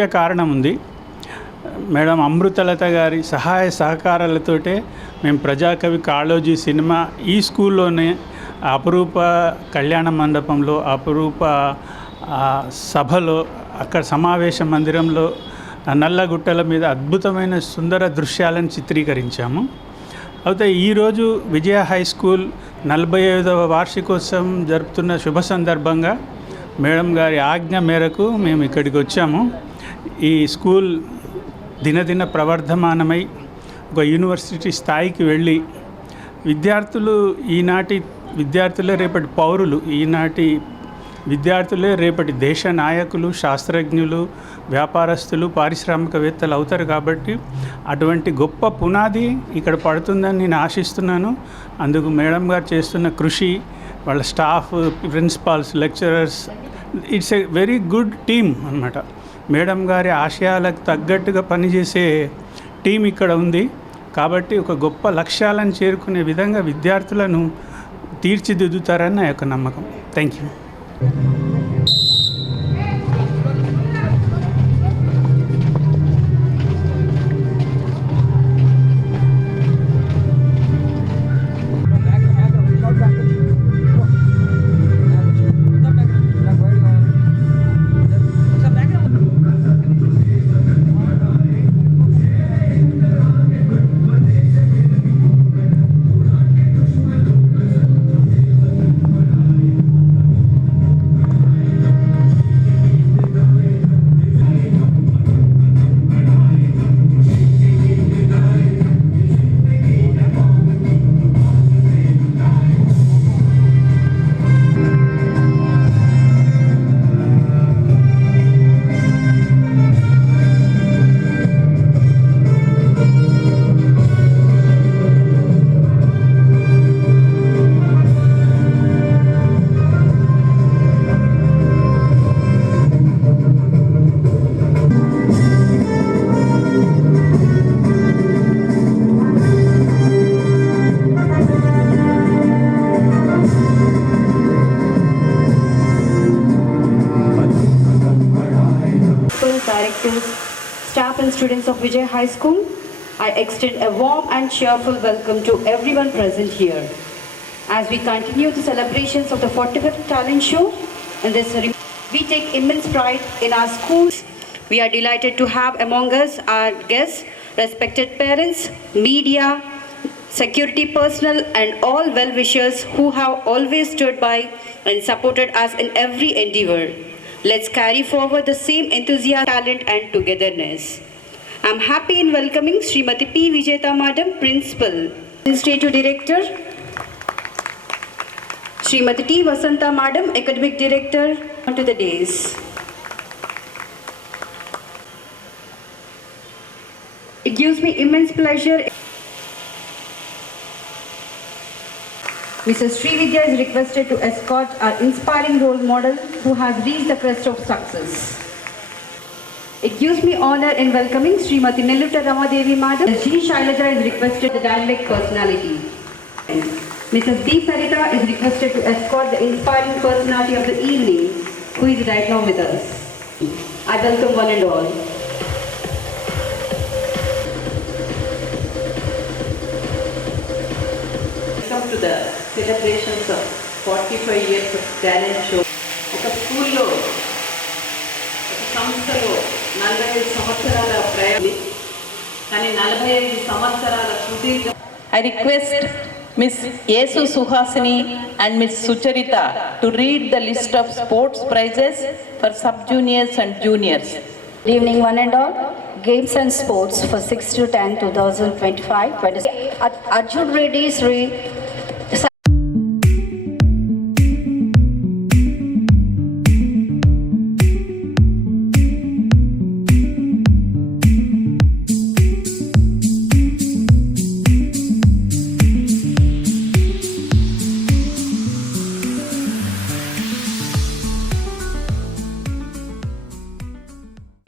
ముఖ్య కారణం ఉంది. మేడం అమృతలత గారి సహాయ సహకారాలతోటే మేము ప్రజాకవి కాళోజీ సినిమా ఈ స్కూల్లోనే అపురూప కళ్యాణ మండపంలో, అపురూప సభలో, అక్కడ సమావేశ మందిరంలో నల్లగుట్టల మీద అద్భుతమైన సుందర దృశ్యాలను చిత్రీకరించాము. అయితే ఈరోజు విజయ హై స్కూల్ 45వ వార్షికోత్సవం జరుపుతున్న శుభ సందర్భంగా మేడం గారి ఆజ్ఞ మేరకు మేము ఇక్కడికి వచ్చాము. ఈ స్కూల్ దినదిన ప్రవర్ధమానమై ఒక యూనివర్సిటీ స్థాయికి వెళ్ళి విద్యార్థులు ఈనాటి విద్యార్థులే రేపటి పౌరులు, ఈనాటి విద్యార్థులే రేపటి దేశ నాయకులు, శాస్త్రజ్ఞులు, వ్యాపారస్తులు, పారిశ్రామికవేత్తలు అవుతారు. కాబట్టి అటువంటి గొప్ప పునాది ఇక్కడ పడుతుందని నేను ఆశిస్తున్నాను. అందుకు మేడం గారు చేస్తున్న కృషి, వాళ్ళ staff, principals, lecturers, it's a very good team అన్నమాట. మేడం గారి ఆశయాలకు తగ్గట్టుగా పనిచేసే టీం ఇక్కడ ఉంది. కాబట్టి ఒక గొప్ప లక్ష్యాలను చేరుకునే విధంగా విద్యార్థులను తీర్చిదిద్దుతారని నా యొక్క నమ్మకం. Thank you. Directors, staff and students of Vijay High School, I extend a warm and cheerful welcome to everyone present here. As we continue the celebrations of the 45th Talent Show, in this we take immense pride in our schools. We are delighted to have among us our guests, respected parents, media, security personnel and all well-wishers who have always stood by and supported us in every endeavor. Let's carry forward the same enthusiasm, talent and togetherness. I'm happy in welcoming Srimati P. Vijayta Madam, Principal, Administrative Director, Srimati T. Vasanta Madam, Academic Director, onto the days. It gives me immense pleasure. Mrs. Srividya is requested to escort our inspiring role model who has reached the crest of success. It gives me honor in welcoming Srimati Nellutta Ramadevi Madam. G. Shailaja is requested the dynamic personality. Mrs. D. Sarita is requested to escort the inspiring personality of the evening who is right now with us. I welcome one and all. Welcome to the celebrations of 45 years of talent show. ఒక స్కూల్లో ఒక సంస్థలో 45 సంవత్సరాల ప్రయాణం, కానీ 45 సంవత్సరాల సుదీర్ఘ. I request Miss Yesu Suhasini and Miss Sucharita to read the list of sports prizes for sub-juniors and juniors. Good evening one and all. Games and sports for 6 to 10 2025. Arjun Reddy Sri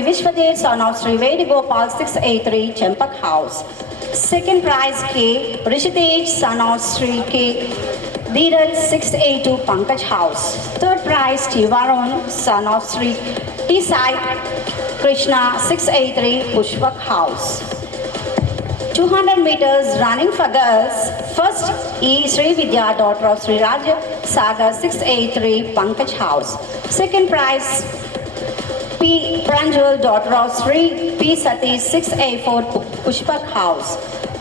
Vishwadev son of Sri Venugopal 683 Champak House. Second prize K. Rishitej son of Sri K. Dhiral 682 Pankaj House. Third prize T. Varun son of Sri T. Sai Krishna 683 Pushpak House. 200 meters running for girls. First E. Sri Vidya, daughter of Sri Raja Sagar 683 Pankaj House. Second prize P. Pranjal, daughter of Sri P. Satish 684 Pushpak House.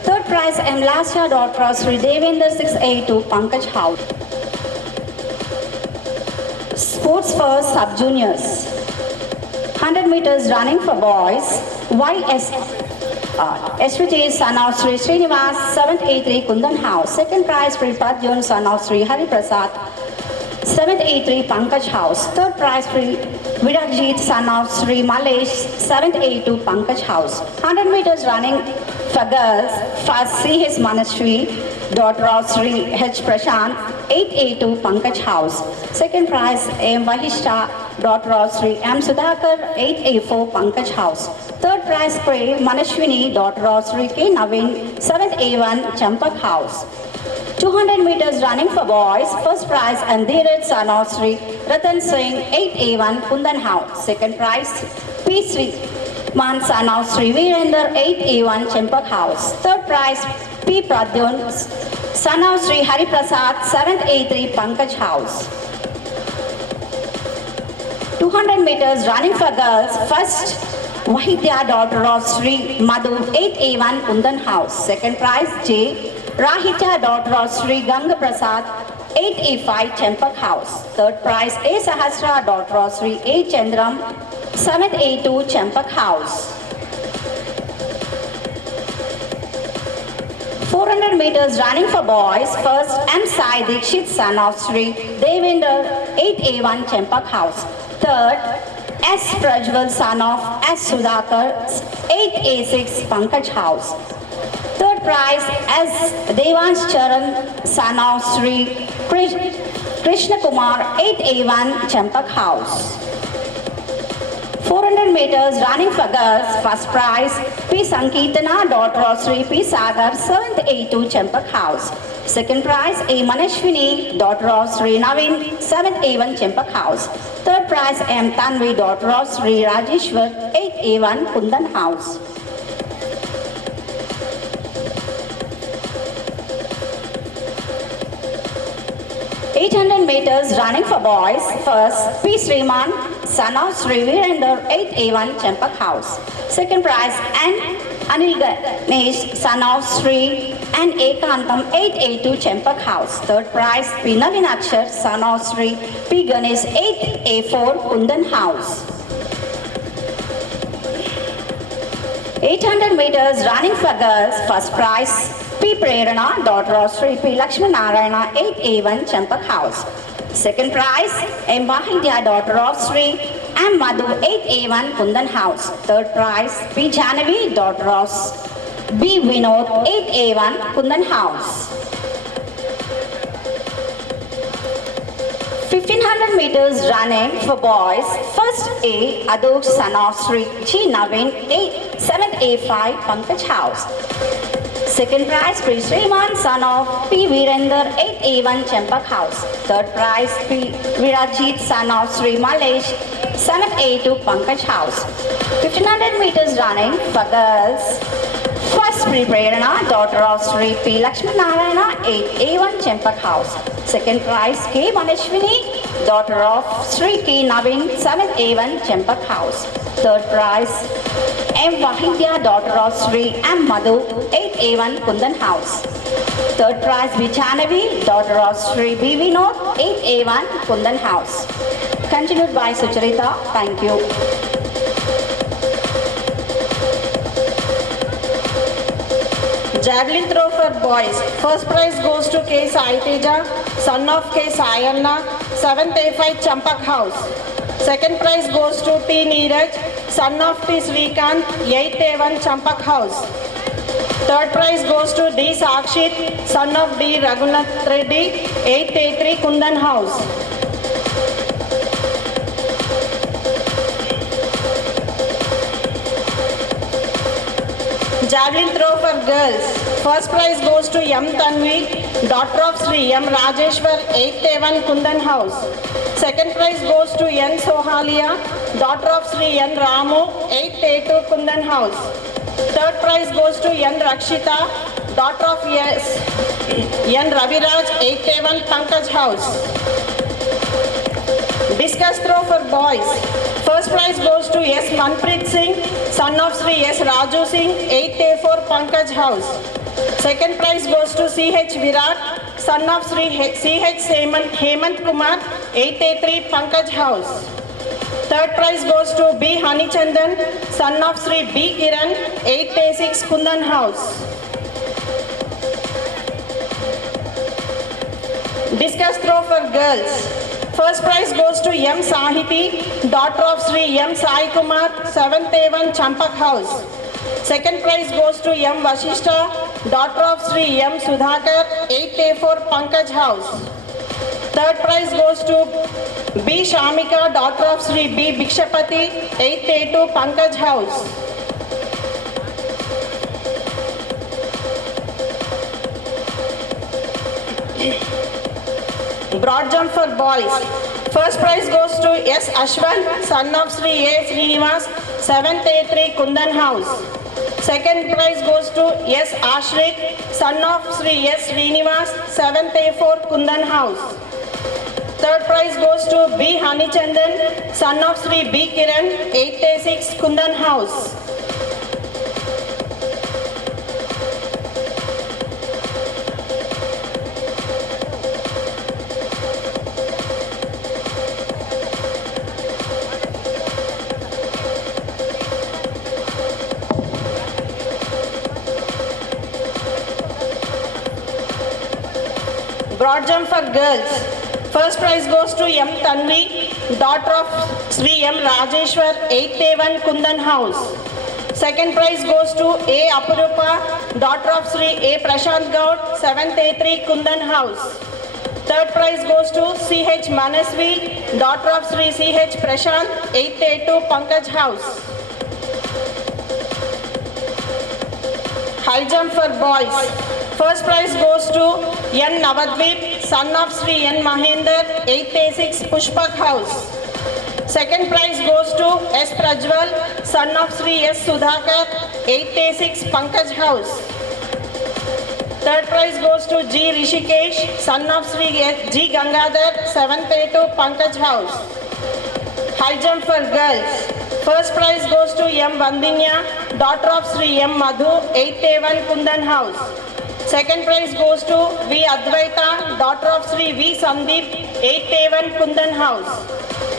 Third prize M. Lasya, daughter of Sri Devendra 682 Pankaj House. Sports for sub-juniors. 100 meters running for boys. SVT son of Sri Srinivas 783 Kundan House. Second prize Sri Padyon son of Sri Hari Prasad 783 Pankaj House. Third prize Sri Virajit son of Sri Malesh 782 Pankaj House. 100 meters running for girls. First C.H. Manashwi, daughter of Sri H. Prashant 882 Pankaj House. Second prize M. Vahishta, daughter of Sri M. Sudhakar 884 Pankaj House. Third prize Sri Manashwini, daughter of Sri K. Navin 781 Champak House. 200 meters running for boys. First prize Andhiraj son of Sri Ratan Singh 881 Kundan House. Second prize P. Sri Man son of Sri Virender 881 Champak House. Third prize P. Pradyon son of Sri Hari Prasad 783 Pankaj House. 200 meters running for girls. First Wahidya, daughter of Sri Madhu 881 Kundan House. Second prize J. Rahitya, daughter of Sri Ganga Prasad 885 Champak House. Third prize A. Sahasra, daughter of Sri A. Chandram 782 Champak House. 400 meters running for boys. First M. Sai Dikshit, son of Sri Devendra 881 Champak House. Third S. Prajwal, son of S. Sudhakar 886 Pankaj House. Third prize S. Devansh Charan, son of Sri Krishna Kumar 881 Champak House. 400 meters running for girls. First prize P. Sankirtana, daughter of Sri P. Sagar 782 Champak House. Second prize A. Manashwini, daughter of Sri Navin 781 Champak House. Third prize M. Tanvi, daughter of Sri Rajeshwar 881 Kundan House. .800 meters running for boys. First P. Sriman, son of Sri Virender 881 Champak House. Second prize N. Anil Ganesh, son of Sri N. Ekantam 882 Champak House. Third prize P. Navin Akshar, son of Sri P. Ganesh 884 Kundan House. 800 meters running for girls. First prize P. Prerana, daughter of Sri P. Lakshman Narayana 881 Champak House. Second prize M. Bahidya, daughter of Sri M. Madhu 881 Kundan House. Third prize P. Janavi, daughter of B. Vinod 881 Kundan House. 1500 meters running for boys. First A. Adok, son of Sri G. Navin 785 Pankaj House. Second prize P. Sriman, son of P. Virender 881 Champak House. Third prize P. Virajit, son of Sri Malesh 782 Pankaj House. 1500 meters running for girls. First P. Prerana, daughter of Sri P. Lakshman Narayana 881 Champak House. Second prize K. Manashwini, daughter of Sri K. Navin 781 Champak House. Third prize M. Vahidya, daughter of Sri M. Madhu 881 Kundan House. Third prize B. Janavi, daughter of Sri B. Vinod 881 Kundan House. Continued by Sucharita. Thank you. Javelin throw for boys. First prize goes to K. Sai Teja, son of K. Sayalna, 785 Champak House. Second prize goes to T. Neeraj, son of T. Srikant, 881 Champak House. Third prize goes to D. Sakshit, son of D. Raghunath Reddy, 883 Kundan House. Javelin throw for girls. First prize goes to M. Tanvi, daughter of Sri M. Rajeshwar, 881 Kundan House. Second prize goes to N. Sohalia, daughter of Sri N. Ramu, 8th A2 Kundan House. Third prize goes to N. Rakshita, daughter of N. Raviraj, 8th A1 Pankaj House. Discus throw for boys. First prize goes to S. Manpreet Singh, son of Sri S. Raju Singh, 8th A4 Pankaj House. Second prize goes to C.H. Virat, son of Sri C.H. Hemant Kumar, 8th A3 Pankaj House. Third prize goes to B. Hanichandan, son of Sri B. Kiran, 8th A6 Kundan House. Discus throw for girls. First prize goes to M. Sahiti, daughter of Sri M. Sai Kumar, 7th A1 Champak House. Second prize goes to M. Vashishta, daughter of Sri M. Sudhakar, 8th A4 Pankaj House. Third prize goes to B. Shamika, daughter of Sri B. Bhikshapati, 8th A2 Pankaj House. Broad jump for boys. First prize goes to S. Ashwan, son of Sri A. Srinivas, 7th A3 Kundan House. Second prize goes to S. Ashrik, son of Sri S. Srinivas, 7th A4 Kundan House. Third prize goes to B. Hanichandan, son of Sri B. Kiran, 8th A6 Kundan House. Broad jump for girls. First prize goes to M. Tanvi, daughter of Sri M. Rajeshwar, 8th A1 Kundan House. Second prize goes to A. Apurupa, daughter of Sri A. Prashant Gaud, 7th A3 Kundan House. Third prize goes to C.H. Manasvi, daughter of Sri C.H. Prashant, 8th A2 Pankaj House. High jump for boys. First prize goes to N. Navadvip, son of Sri N. Mahendra, 8th A6 Pushpak House. Second prize goes to S. Prajwal, son of Sri S. Sudhakar, 8th A6 Pankaj House. Third prize goes to G. Rishikesh, son of Sri G. Gangadhar, 7th A2 Pankaj House. High jump for girls. First prize goes to M. Vandinya, daughter of Sri M. Madhu, 8th A1 Kundan House. Second prize goes to V. Advaita, daughter of Sri V. Sandeep, 8th A1 Kundan House.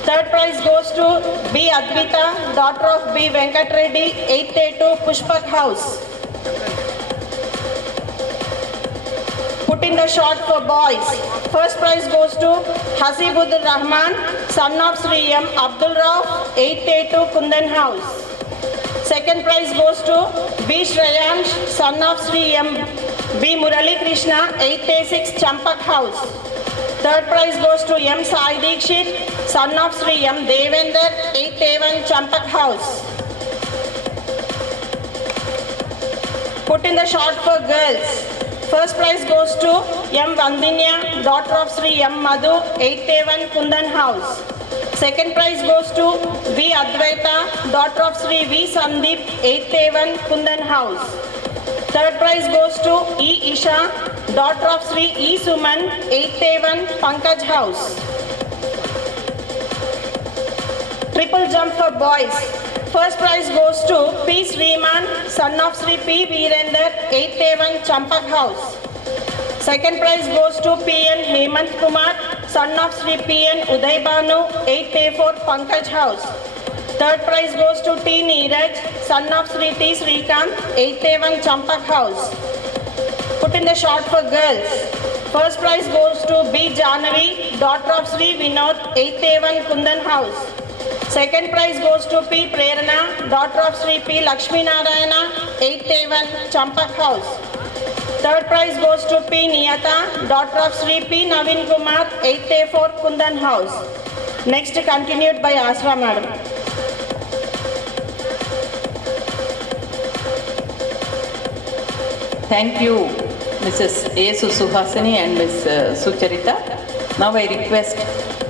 Third prize goes to B. Advita, daughter of B. Venkat Reddy, 8th A2 Pushpak House. Put in the shot for boys. First prize goes to Hasibuddin Rahman, son of Sri M. Abdul Rauf, 8th A2 Kundan House. Second prize goes to B. Shreyansh, son of Sri M. B. Murali Krishna, 8th A6 Champak House. Third prize goes to M. Sai Dikshit, son of Sri M. Devender, 8th A1 Champak House. Put in the shot for girls. First prize goes to M. Vandinya, daughter of Sri M. Madhu, 8th A1 Kundan House. Second prize goes to V. Advaita, daughter of Sri V. Sandeep, 8th A1 Kundan House. Third prize goes to E. Isha, daughter of Sri E. Suman, 8th A1 Pankaj House. Triple jump for boys. First prize goes to P. Sriman, son of Sri P. Virender, 8th A1 Champak House. Second prize goes to P. N. Hemant Kumar, son of Sri P. N. Uday Banu, 8th A4 Pankaj House. Third prize goes to T. Neeraj, son of Sri T. Srikant, 8th A1 Champak House. Put in the shot for girls. First prize goes to B. Jahnavi, daughter of Sri Vinod, 8th A1 Kundan House. Second prize goes to P. Prerana, daughter of Sri P. Lakshmi Narayana, 8th A1 Champak House. Third prize goes to P. Niyata, daughter of Sri P. Navin Kumar, 8th A4 Kundan House. Next continued by Asra Madam. Thank you, Mrs. A. Suhasini and Ms. Sucharita. Now I request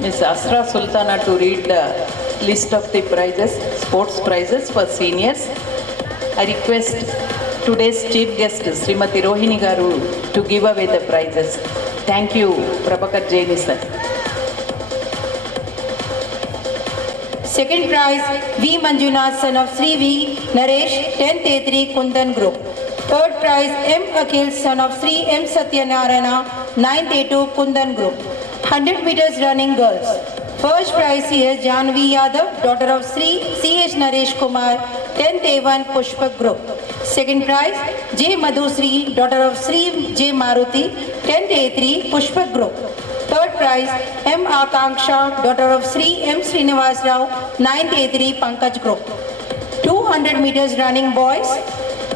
Ms. Asra Sultana to read the list of the prizes, sports prizes for seniors. I request today's chief guest, Srimati Rohini Garu, to give away the prizes. Thank you, Prabhakar Jaini sir. Second prize, V. Manjunath, son of Sri V. Naresh, 10th A3 Kundan Group. Third prize, M. Akhil, son of Sri M. Satyanarayana, 9th A2 Kundan Group. 100 meters running girls. First prize is Janvi Yadav, daughter of Sri C.H. Naresh Kumar, 10th A1 Pushpak Group. Second prize, J. Madhusri, daughter of Sri J. Maruti, 10th A3 Pushpak Group. Third prize, M. Akanksha, daughter of Sri M. Srinivas Rao, 9th A3 Pankaj Group. 200 meters running boys.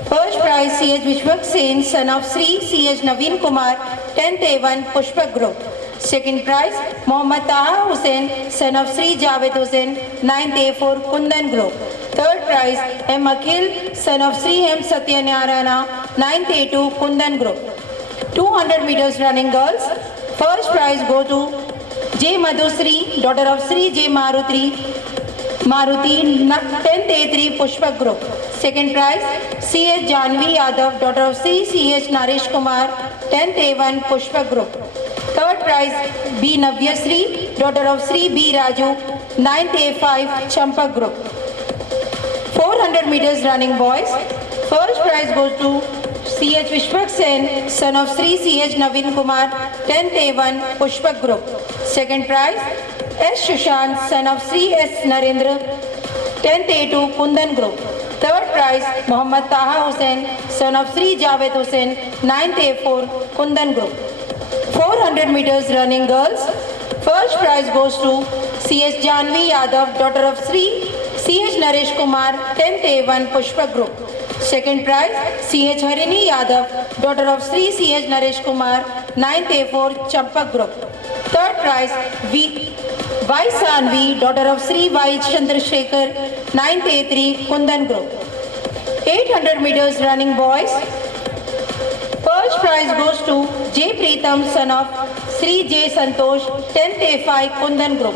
First prize, C.H. Vishwak Sen, son of Sri C.H. Naveen Kumar, 10th A1 Pushpak Group. Second prize, Mohammad Taha Hussain, son of Sri Javed Hussain, 9th A4 Kundan Group. Third prize, M. Akhil, son of Sri M. Satyanarayana, 9th A2 Kundan Group. 200 meters running girls. First prize go to J. Madhusri, daughter of Sri J. Maruti, 10th A3 Pushpak Group. Second prize, C.H. Janvi Yadav, daughter of Sri C.H. Naresh Kumar, 10th A1 Pushpak Group. Third prize, B. Navyasri, daughter of Sri B. Raju, 9th A5 Champak Group. 400 meters running boys. First prize goes to C.H. Vishwak Sen, son of Sri C.H. Naveen Kumar, 10th A1 Pushpak Group. Second prize, S. Shushant, son of Sri S. Narendra, 10th A2 Kundan Group. Third prize, Mohammad Taha Hussain, son of Sri Javed Hussain, 9th A4 Kundan Group. 400 meters running girls. First prize goes to C.H. Janvi Yadav, daughter of Sri C.H. Naresh Kumar, 10th A1 Pushpak Group. Second prize, C.H. Harini Yadav, daughter of Sri C.H. Naresh Kumar, 9th A4 Champak Group. Third prize, Y. Sanvi, daughter of Sri Y. Chandrasekhar, 9th A3 Kundan Group. 800 meters running boys. First prize goes to J. Preetham, son of Sri J. Santosh, 10th A5 Kundan Group.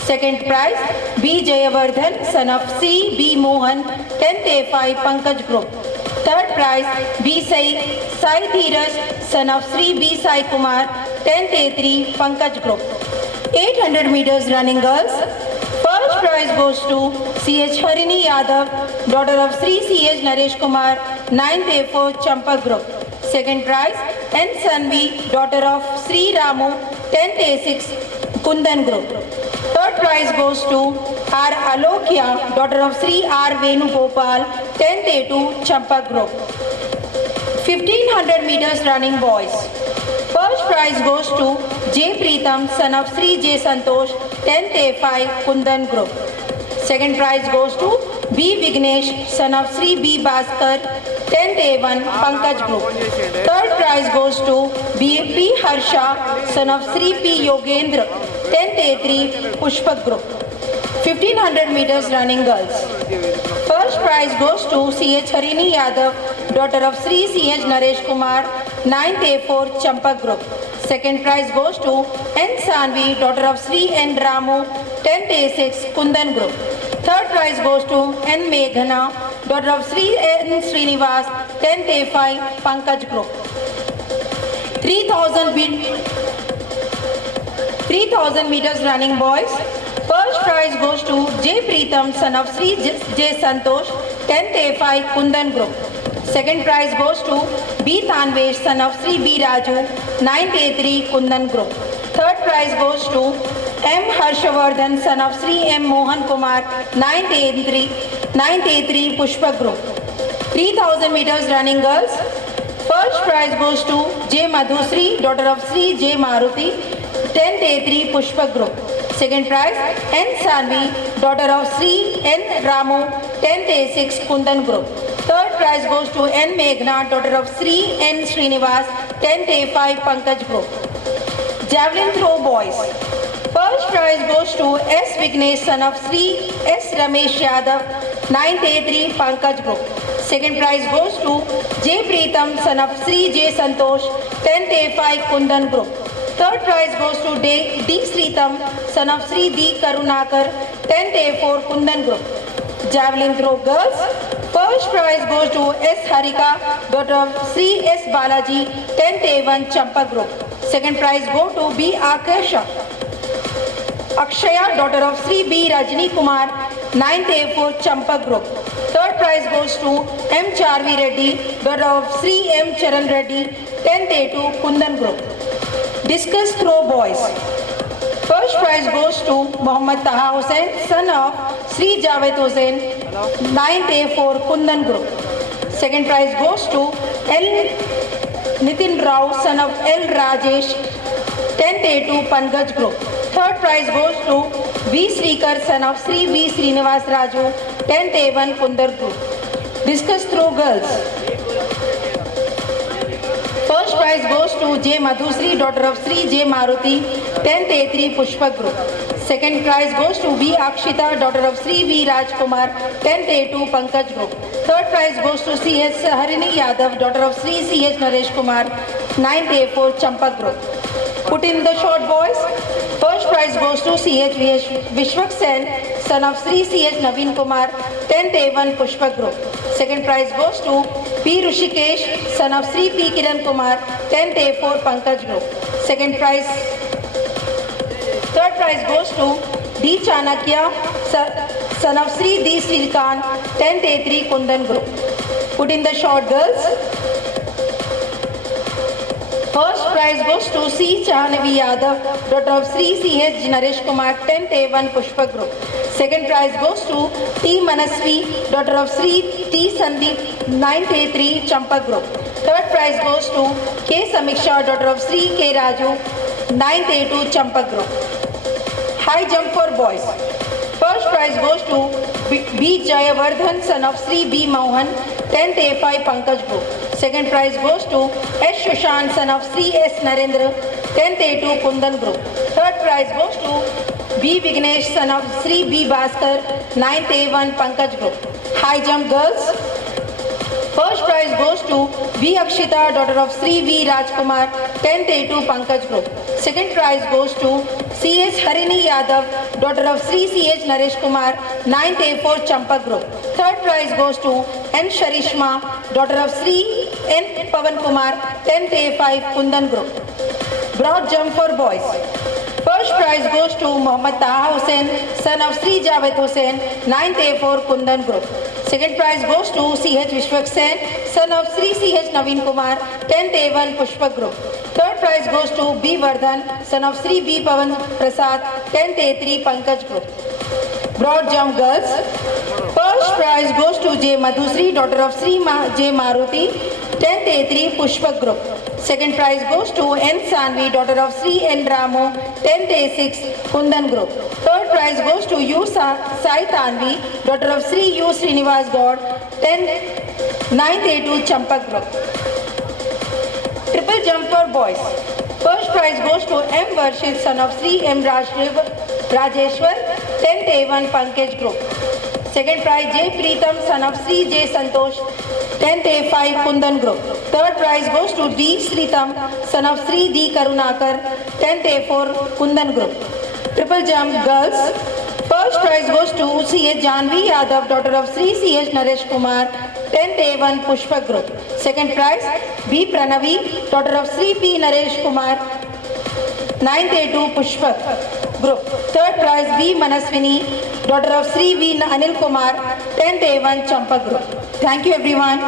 Second prize, B. Jayavardhan, son of C. B. Mohan, 10th A5 Pankaj Group. Third prize, B. Sai Dheeraj, son of Sri B. Sai Kumar, 10th A3 Pankaj Group. 800 meters running girls. First prize goes to C.H. Harini Yadav, daughter of Sri C.H. Naresh Kumar, 9th A4 Champak Group. Second prize, N. Sanvi, daughter of Sri Ramu, 10th A6 Kundan Group. Third prize goes to R. Alokya, daughter of Sri R. Venugopal, 10th A2 Champak Group. 1500 meters running boys. First prize goes to J. Preetham, son of Sri J. Santosh, 10th A5 Kundan Group. Second prize goes to B. Vignesh, son of Sri B. Bhaskar, 10th A1 Pankaj Group. Third prize goes to B. P. Harsha, son of Sri P. Yogendra, 10th A3 Pushpak Group. 1500 meters running girls. First prize goes to C.H. Harini Yadav, daughter of Sri C.H. Naresh Kumar, 9th A4 Champak Group. Second prize goes to N. Sanvi, daughter of Sri N. Ramu, 10th A6 Kundan Group. Third prize goes to N. Meghana, daughter of Sri N. Srinivas, 10th A5 Pankaj Group. 3000 meters running boys. First prize goes to J. Preetham, son of Sri J. Santosh, 10th A5 Kundan Group. Second prize goes to B. Tanvesh, son of Sri B. Raju, 9th A3 Kundan Group. Third prize goes to M. Harshavardhan, son of Sri M. Mohan Kumar, 9th A3 Pushpak Group. 3000 meters running girls. First prize goes to J. Madhusri, daughter of Sri J. Maruti, 10th A3 Pushpak Group. Second prize, N. Sanvi, daughter of Sri N. Ramu, 10th A6 Kundan Group. Third prize goes to N. Meghna, daughter of Sri N. Srinivas, 10th A5 Pankaj Group. Javelin throw boys. First prize goes to S. Vignesh, son of Sri S. Ramesh Yadav, 9th A3 Pankaj Group. Second prize goes to J. Preetham, son of Sri J. Santosh, 10th A5 Kundan Group. Third prize goes to D. Sritam, son of Sri D. Karunakar, 10th A4 Kundan Group. Javelin throw girls. First prize goes to S. Harika, daughter of Sri S. Balaji, 10th A1 Champa Group. Second prize go to B. Akasha. Akshaya, daughter of Sri B. Rajni Kumar, 9th A4 Champa Group. Third prize goes to M. Charvi Reddy, daughter of Sri M. Charan Reddy, 10th A2 Kundan Group. Discus throw boys. First prize goes to Muhammad Taha Hussain, son of Sri Javed Hussain, 9th A4 Kundan Group. Second prize goes to L. Nitin Rao, son of L. Rajesh, 10th A2 Pankaj Group. Third prize goes to V. Srikar, son of Sri V. Srinivas Raju, 10th A1 Kundar Group. Discus throw girls. First prize goes to J. Madhusri, daughter of Sri J. Maruti, 10th A3 Pushpa Group. Second prize goes to V. Akshita, daughter of Sri V. Rajkumar, 10th A2 Pankaj Group. Third prize goes to C.S. Harini Yadav, daughter of Sri C.H. Naresh Kumar, 9th A4 Champa Group. Put in the short boys. First prize goes to C.H. Vishwak Sen, son of Sri C.H. Naveen Kumar, 10th A1 Pushpa Group. Second prize goes to P. Rushikesh, son of Sri P. Kiran Kumar, 10th A4 Pankaj Group. Third prize goes to D. Chanakya, son of Sri D. Srikan, 10th A3 Kundan Group. Put in the short girls. First prize goes to C. Chahnavi Yadav, daughter of Sri C.H. Naresh Kumar, 10th A1 Pushpa Group. Second prize goes to T. Manasvi, daughter of Sri T. Sandeep, 9th A3 Champa Group. Third prize goes to K. Samiksha, daughter of Sri K. Raju, 9th A2 Champa Group. High jump for boys. First prize goes to B. Jayavardhan, son of Sri B. Mohan, 10th A5 Pankaj Group. Second prize goes to S. Shushan, son of Sri S. Narendra, 10th A2 Kundan Group. Third prize goes to B. Vignesh, son of Sri B. Bhaskar, 9th A1 Pankaj Group. High jump girls. First prize goes to V. Akshita, daughter of Sri V. Rajkumar, 10th A2 Pankaj Group. Second prize goes to C.S. Harini Yadav, daughter of Sri C.H. Naresh Kumar, 9th A4 Champa Group. Third prize goes to N. Sharishma, daughter of Sri N. Pavan Kumar, 10th A5 Kundan Group. Broad jump for boys. First prize goes to Muhammad Taha Hussain, son of Sri Javed Hussain, 9th A4 Kundan Group. Second prize goes to C.H. Vishwak Sen, son of Sri C.H. Naveen Kumar, 10th A1 Pushpa Group. Third prize goes to B. Vardhan, son of Sri B. Pavan Prasad, 10th A3 Pankaj Group. Broad jump girls. First prize goes to J. Madhusri, daughter of Sri J. Maruti, 10th A3 Pushpa Group. Second prize goes to N. Sanvi, daughter of Sri N. Ramu, 10th A6 Kundan Group. Third prize goes to U. Sai Tanvi, daughter of Sri U. Srinivas God, 9th A2 Champa Group. Triple jump for boys. First prize goes to M. Varshit, son of Sri M. Rajeshwar, 10th A1 Pankaj Group. Second prize J. Preetham, son of Sri J. Santosh, 10th A5 Kundan Group. Third prize goes to D. Sritam, son of Sri D. Karunakar, 10th A4 Kundan Group. Triple jump girls. First prize goes to C.H. Janvi Yadav, daughter of Sri C.H. Naresh Kumar, 10th A1 Pushpa Group. Second prize B. Pranavi, daughter of Sri P. Naresh Kumar, 9th A2 Pushpa Group. Third prize B. Manaswini, daughter of Sri V. Anil Kumar, 10th A1 Champa Group. Thank you everyone.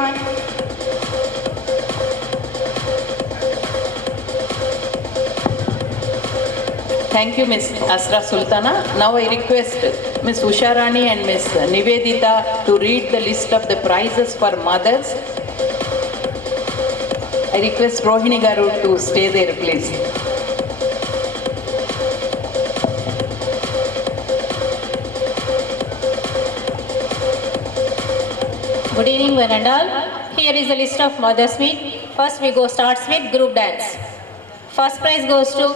Thank you, Ms. Asra Sultana. Now I request Ms. Usharani and Ms. Nivedita to read the list of the prizes for mothers. I request Rohini Garu to stay there, please. Good evening, one and all. Here is a list of mothers meet. First we starts with group dance. First prize goes to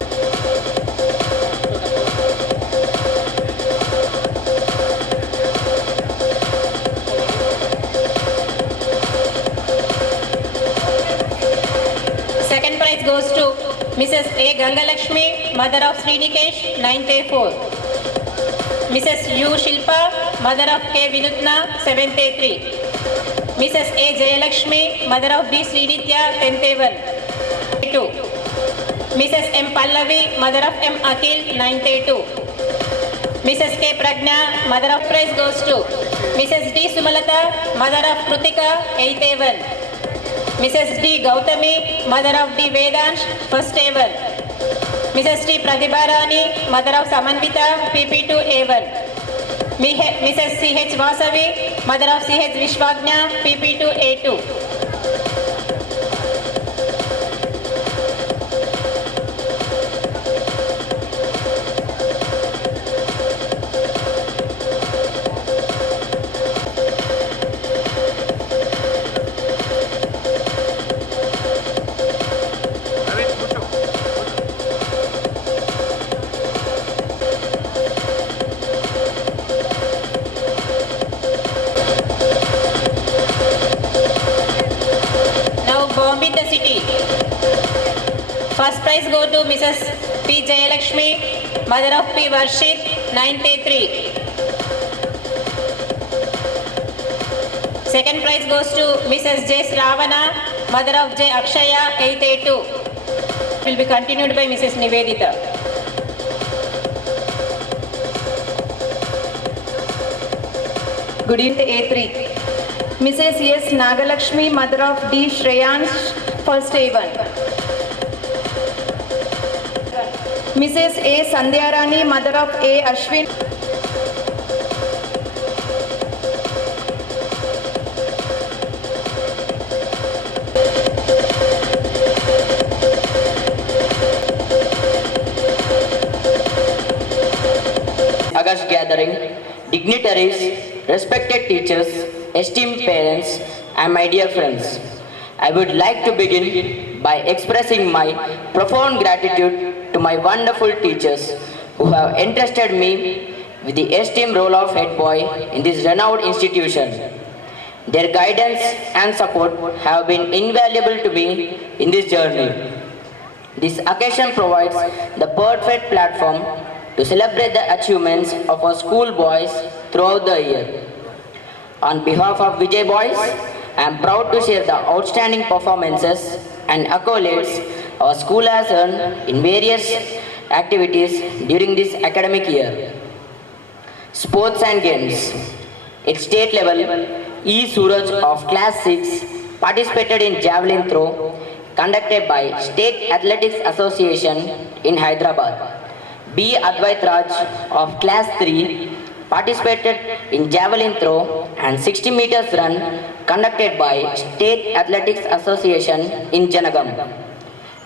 second prize goes to Mrs. A. Gangalakshmi, mother of Srinikesh, 9th A4. Mrs. U. Shilpa, mother of K. Vinutna, 7th A3. Mrs. A. Jayalakshmi, mother of B. Srinitya, 10th A1. 2. Mrs. M. Pallavi, mother of M. Akhil, 9th A2. Mrs. K. Pragna, mother of prize goes to Mrs. D. Sumalata, mother of Krutika, 8th A1. Mrs. D. Gautami, mother of D. Vedansh, 1st A1. Mrs. T. Pratibha Rani, mother of Samanvita, PP2 A1. Mrs. C.H. Vasavi, mother of C.H. Vishwagna, PP2 A2. First prize go to Mrs. P. Jayalakshmi, mother of P. Varshit, 9th A3. Second prize goes to Mrs. J. Sravana, mother of J. Akshaya, 8th A2. Will be continued by Mrs. Nivedita. Good evening, A3. Mrs. S. Nagalakshmi, mother of D. Shreyansh, 1st A1. Mrs. A. Sandhyarani, mother of A. Ashwin. August gathering, dignitaries, respected teachers, esteemed parents, and my dear friends. I would like to begin by expressing my profound gratitude to my wonderful teachers who have entrusted me with the esteemed role of head boy in this renowned institution. Their guidance and support have been invaluable to me in this journey. This occasion provides the perfect platform to celebrate the achievements of our school boys throughout the year. On behalf of Vijay Boys, I am proud to share the outstanding performances and accolades our school has earned in various activities during this academic year. Sports and games. At state level, E. Suraj of class 6 participated in javelin throw conducted by State Athletics Association in Hyderabad. B. Advait Raj of class 3 participated in javelin throw and 60 meters run conducted by State Athletics Association in Janagam.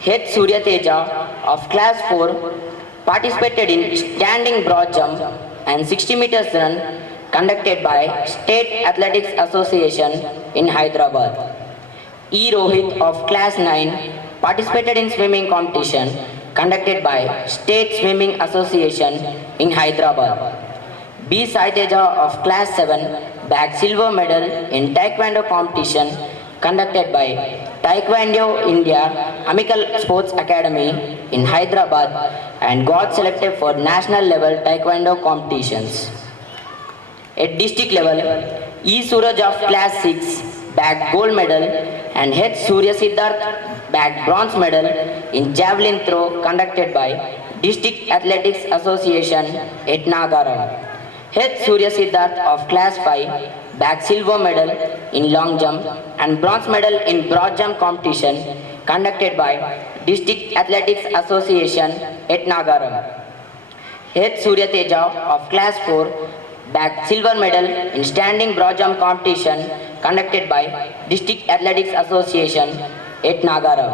H. Surya Teja of class 4 participated in standing broad jump and 60 meters run conducted by State Athletics Association in Hyderabad. E. Rohit of class 9 participated in swimming competition conducted by State Swimming Association in Hyderabad. B. Sai Teja of class 7 bagged silver medal in Taekwondo competition conducted by Taekwondo India Amical Sports Academy in Hyderabad and got selected for national level Taekwondo competitions. At district level, E. Suraj of class 6 bagged gold medal and H. Surya Siddharth bagged bronze medal in javelin throw conducted by District Athletics Association at Nagaram. H. Surya Siddharth of class 5 bagged silver medal in long jump and bronze medal in broad jump competition conducted by District Athletics Association at Nagaram. H. Surya Teja of class 4 bagged silver medal in standing broad jump competition conducted by District Athletics Association at Nagaram.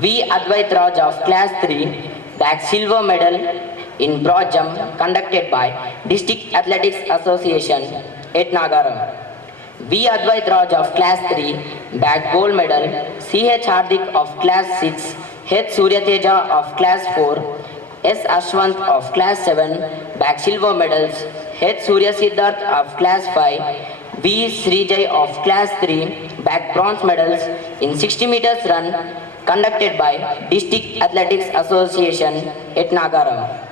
V. Advait Raj of class 3 bagged silver medal in broad jump conducted by District Athletics Association at Nagaram. V. Advait Raj of class 3 bagged gold medal. C.H. Hardik of class 6, H. Surya Teja of class 4, S. Ashwant of class 7 bagged silver medals. H. Surya Siddharth of class 5, V. Srijay of class 3 bagged bronze medals in 60 meters run conducted by District Athletics Association at Nagaram.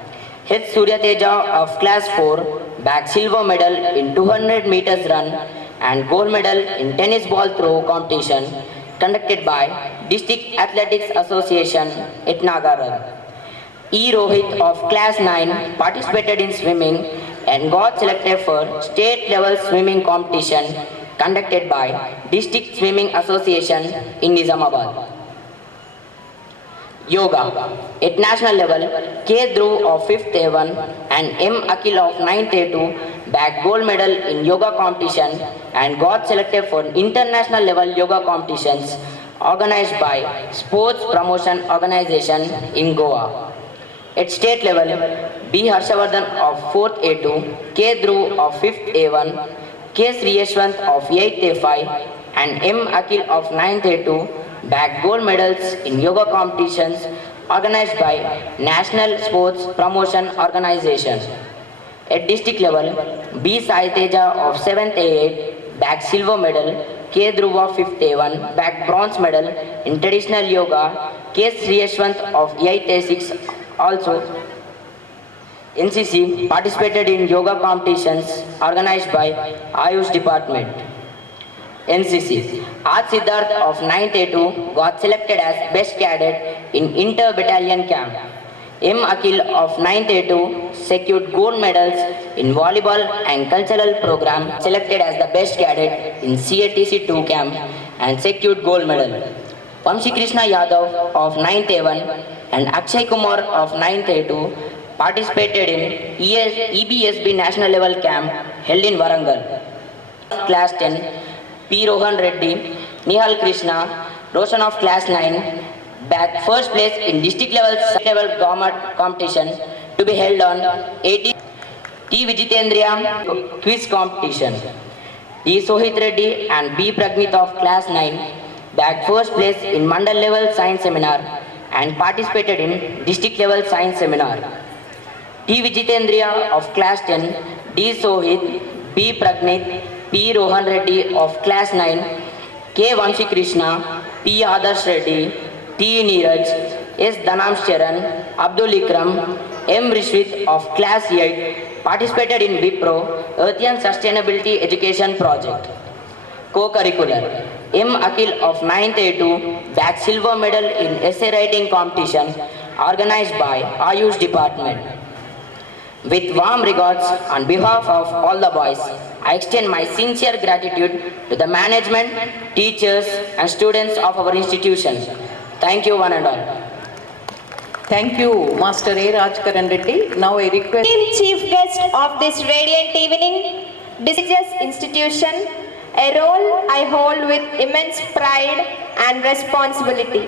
H. Surya Teja of Class 4 bagged silver medal in 200 meters run and gold medal in tennis ball throw competition conducted by District Athletics Association at Nagarar. E. Rohit of Class 9 participated in swimming and got selected for state level swimming competition conducted by District Swimming Association in Nizamabad. Yoga. At national level, K. Dhruv of 5th A1 and M. Akhil of 9th A2 bagged gold medal in yoga competition and got selected for international level yoga competitions organized by Sports Promotion Organization in Goa. At state level, B. Harshavardhan of 4th A2, K. Dhruv of 5th A1, K. Sri Yashwant of 8th A5 and M. Akhil of 9th A2 bagged gold medals in yoga competitions organized by National Sports Promotion Organization. At district level, B. Sai Teja of 7th A8 bagged silver medal, K. Dhruv of 5th A1 bagged bronze medal in traditional yoga, K. Sri Yashwant of 8th A6 also. NCC participated in yoga competitions organized by Ayush Department. NCC. R. Siddharth of 9th A2 got selected as best cadet in inter-battalion camp. M. Akhil of 9th A2 secured gold medals in volleyball and cultural program, selected as the best cadet in CATC 2 camp and secured gold medal. Vamshi Krishna Yadav of 9th A1 and Akshay Kumar of 9th A2 participated in EBSB national level camp held in Warangal. Class 10, P. Rohan Reddy, Nihal Krishna, Roshan of Class 9 bagged first place in district level government competition to be held on 18 T. Vijitendriya quiz competition. E. Sohit Reddy and B. Pragnit of Class 9 bagged first place in Mandal level science seminar and participated in district level science seminar. T. Vijitendriya of Class 10, D. Sohit, B. Pragnit, P. Rohan Reddy of Class 9, K. Vamshi Krishna, P. Adarsh Reddy, T. Neeraj, S. Dhanam Sharan, Abdul Ikram, M. Rishwit of Class 8 participated in Wipro Earthian Sustainability Education Project. Co-curricular. M. Akhil of 9th A2 bagged silver medal in essay writing competition organized by Ayush Department. With warm regards on behalf of all the boys, I extend my sincere gratitude to the management, teachers and students of our institution. Thank you one and all. Thank you, Master A. Rajkaran Reddy. Now I request Chief guest of this radiant evening, prestigious institution, a role I hold with immense pride and responsibility.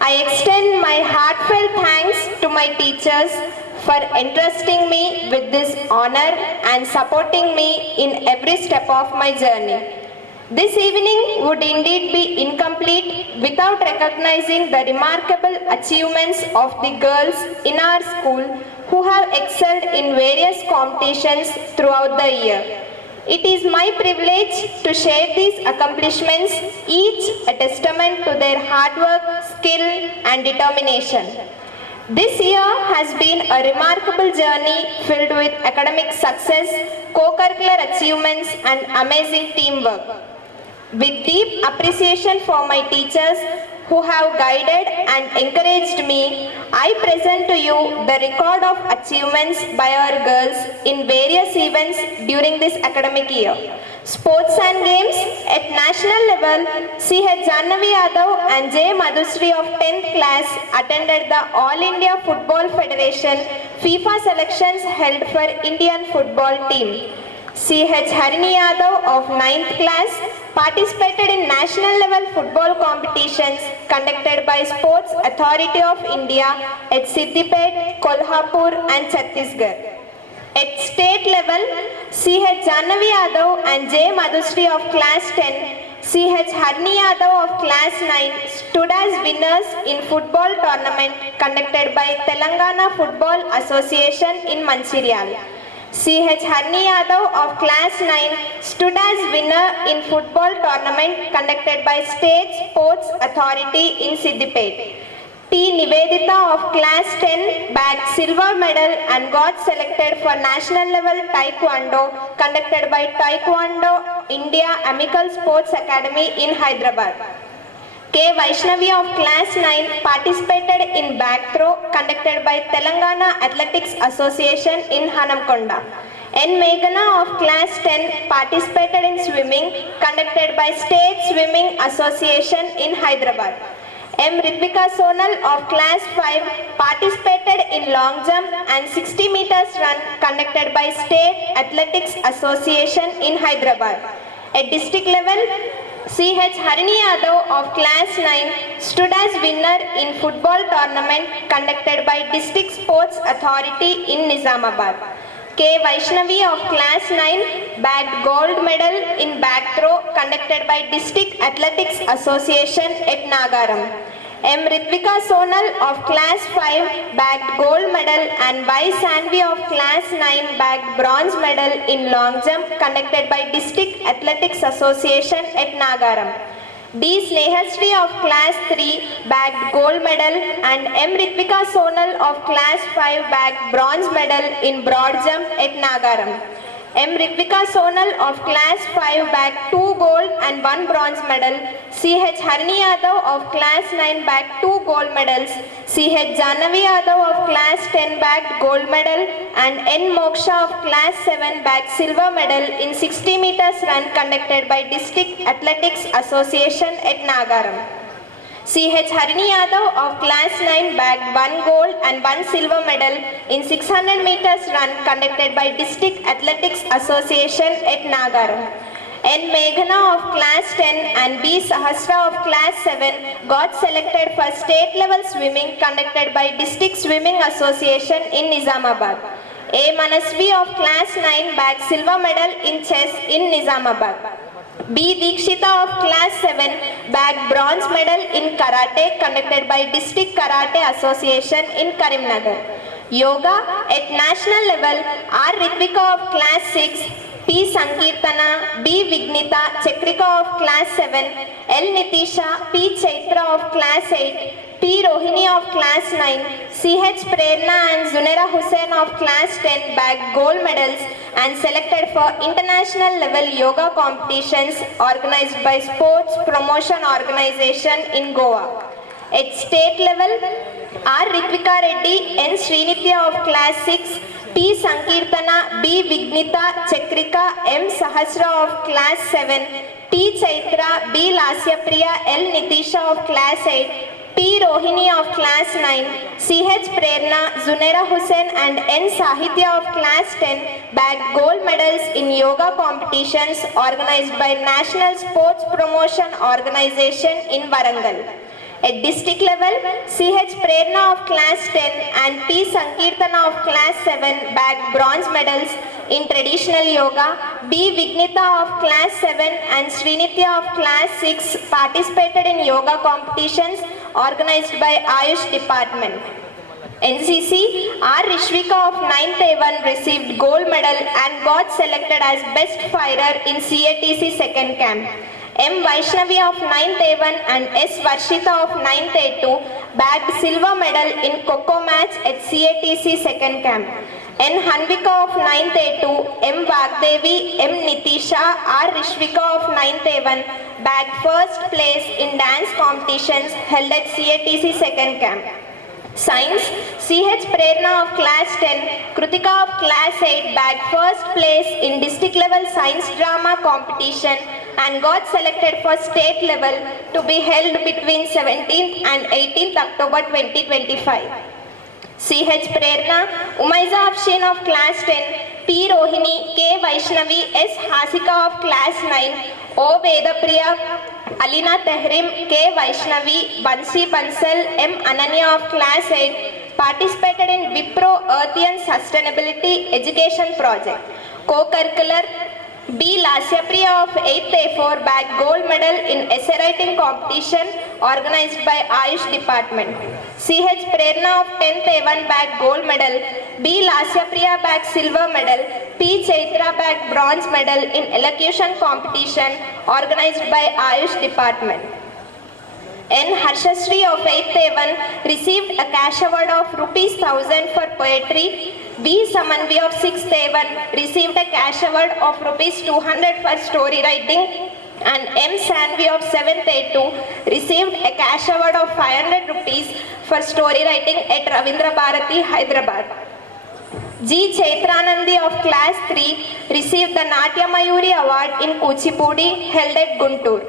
I extend my heartfelt thanks to my teachers for entrusting me with this honor and supporting me in every step of my journey. This evening would indeed be incomplete without recognizing the remarkable achievements of the girls in our school who have excelled in various competitions throughout the year. It is my privilege to share these accomplishments, each a testament to their hard work, skill and determination. This year has been a remarkable journey filled with academic success, co-curricular achievements and amazing teamwork. With deep appreciation for my teachers who have guided and encouraged me, I present to you the record of achievements by our girls in various events during this academic year. Sports and games at national level, C.H. Jannavi Yadav and J. Madhusri of 10th class attended the All India Football Federation FIFA selections held for Indian football team. C.H. Harini Yadav of 9th class participated in national level football competitions conducted by Sports Authority of India at Siddipet, Kolhapur and Chhattisgarh. At state level, C.H. Jannavi Yadav and J. Madhusri of class 10, C.H. Harini Yadav of class 9 stood as winners in football tournament conducted by Telangana Football Association in Manchiryal. C.H. Harini Yadav of class 9 stood as winner in football tournament conducted by State Sports Authority in Siddipet. T. Nivedita of Class 10 bagged silver medal and got selected for national level Taekwondo conducted by Taekwondo India Amical Sports Academy in Hyderabad. K. Vaishnavi of Class 9 participated in bag throw conducted by Telangana Athletics Association in Hanamkonda. N. Meghana of Class 10 participated in swimming conducted by State Swimming Association in Hyderabad. M. Ritvika Sonal of Class 5 participated in long jump and 60 meters run conducted by State Athletics Association in Hyderabad. At district level, C.H. Harini Yadav of Class 9 stood as winner in football tournament conducted by District Sports Authority in Nizamabad. K. Vaishnavi of Class 9 bagged gold medal in bag throw conducted by District Athletics Association at Nagaram. M. Ritvika Sonal of Class 5 bagged gold medal and Y. Sanvi of Class 9 bagged bronze medal in long jump conducted by District Athletics Association at Nagaram. D. Snehasri of Class 3 bagged gold medal and M. Ritvika Sonal of Class 5 bagged bronze medal in broad jump at Nagaram. M. Ritvika Sonal of Class 5 bagged 2 gold and 1 bronze medal. C.H. Harini Yadav of Class 9 bagged 2 gold medals. C.H. Janavi Yadav of Class 10 bagged gold medal and N. Moksha of Class 7 bagged silver medal in 60 meters run conducted by District Athletics Association at Nagaram. C.H. Harini Yadav of Class 9 bagged 1 gold and 1 silver medal in 600 meters run conducted by District Athletics Association at Nagaram. N. Meghana of Class 10 and B. Sahasra of Class 7 got selected for state level swimming conducted by District Swimming Association in Nizamabad. A. Manasvi of Class 9 bagged silver medal in chess in Nizamabad. B. Dikshita of Class 7 bagged bronze medal in karate conducted by District Karate Association in Karimnagar. Yoga at national level, R. Ritvika of Class 6, P. Sankirtana, B. Vignita Chakrika of Class 7, L. Nitisha, P. Chaitra of Class 8, P. Rohini of Class 9, C.H. Prerna and Zunera Hussain of Class 10 bagged gold medals and selected for international level yoga competitions organized by Sports Promotion Organization in Goa. At state level, R. Ritvika Reddy, N. Srinitya of Class 6, P. Sankirtana, B. Vignita Chakrika, M. Sahasra of Class 7, T. Chaitra, B. Lasyapriya, L. Nitisha of Class 8, P. Rohini of Class 9, C.H. Prerna, Zunera Hussain and N. Sahitya of Class 10 bagged gold medals in yoga competitions organized by National Sports Promotion Organization in Warangal. At district level, C.H. Prerna of Class 10 and P. Sankirtana of Class 7 bagged bronze medals in traditional yoga. B. Vignita of Class 7 and Srinitya of Class 6 participated in yoga competitions organized by Ayush Department. NCC, R. Rishvika of 9th A1 received gold medal and got selected as best firer in CATC second camp. M. Vaishnavi of 9th A1 and S. Varshita of 9th A2 bagged silver medal in Kho match at CATC second camp. N. Hanvika of 9th A2, M. Vagdevi, M. Nitisha, R. Rishvika of 9th A1 bagged first place in dance competitions held at CATC second camp. Science, C.H. Prerna of Class 10, Krutika of Class 8 bagged first place in district level science drama competition and got selected for state level to be held between 17th and 18th October 2025. C.H. Prerna, Umaiza Afshin of Class 10, P. Rohini, K. Vaishnavi, S. Hasika of Class 9, O. Vedapriya, Alina Tehrim, K. Vaishnavi, Bansi Bansal, M. Ananya of Class 8 participated in Wipro Earthian Sustainability Education Project. Co-curricular, B. Lasyapriya of 8th A4 bagged gold medal in essay writing competition organized by Ayush Department. C.H. Prerna of 10th A1 bagged gold medal, B. Lasyapriya bagged silver medal, P. Chaitra bagged bronze medal in elocution competition organized by Ayush Department. N. Harshashree of 8th A1 received a cash award of ₹1,000 for poetry. B. Samanvi of 6th A1 received a cash award of ₹200 for story writing. And M. Sanvi of 7th A2 received a cash award of ₹500 for story writing at Ravindra Bharati, Hyderabad. G. Chaitranandi of class 3 received the Natya Mayuri award in Kuchipudi held at Guntur.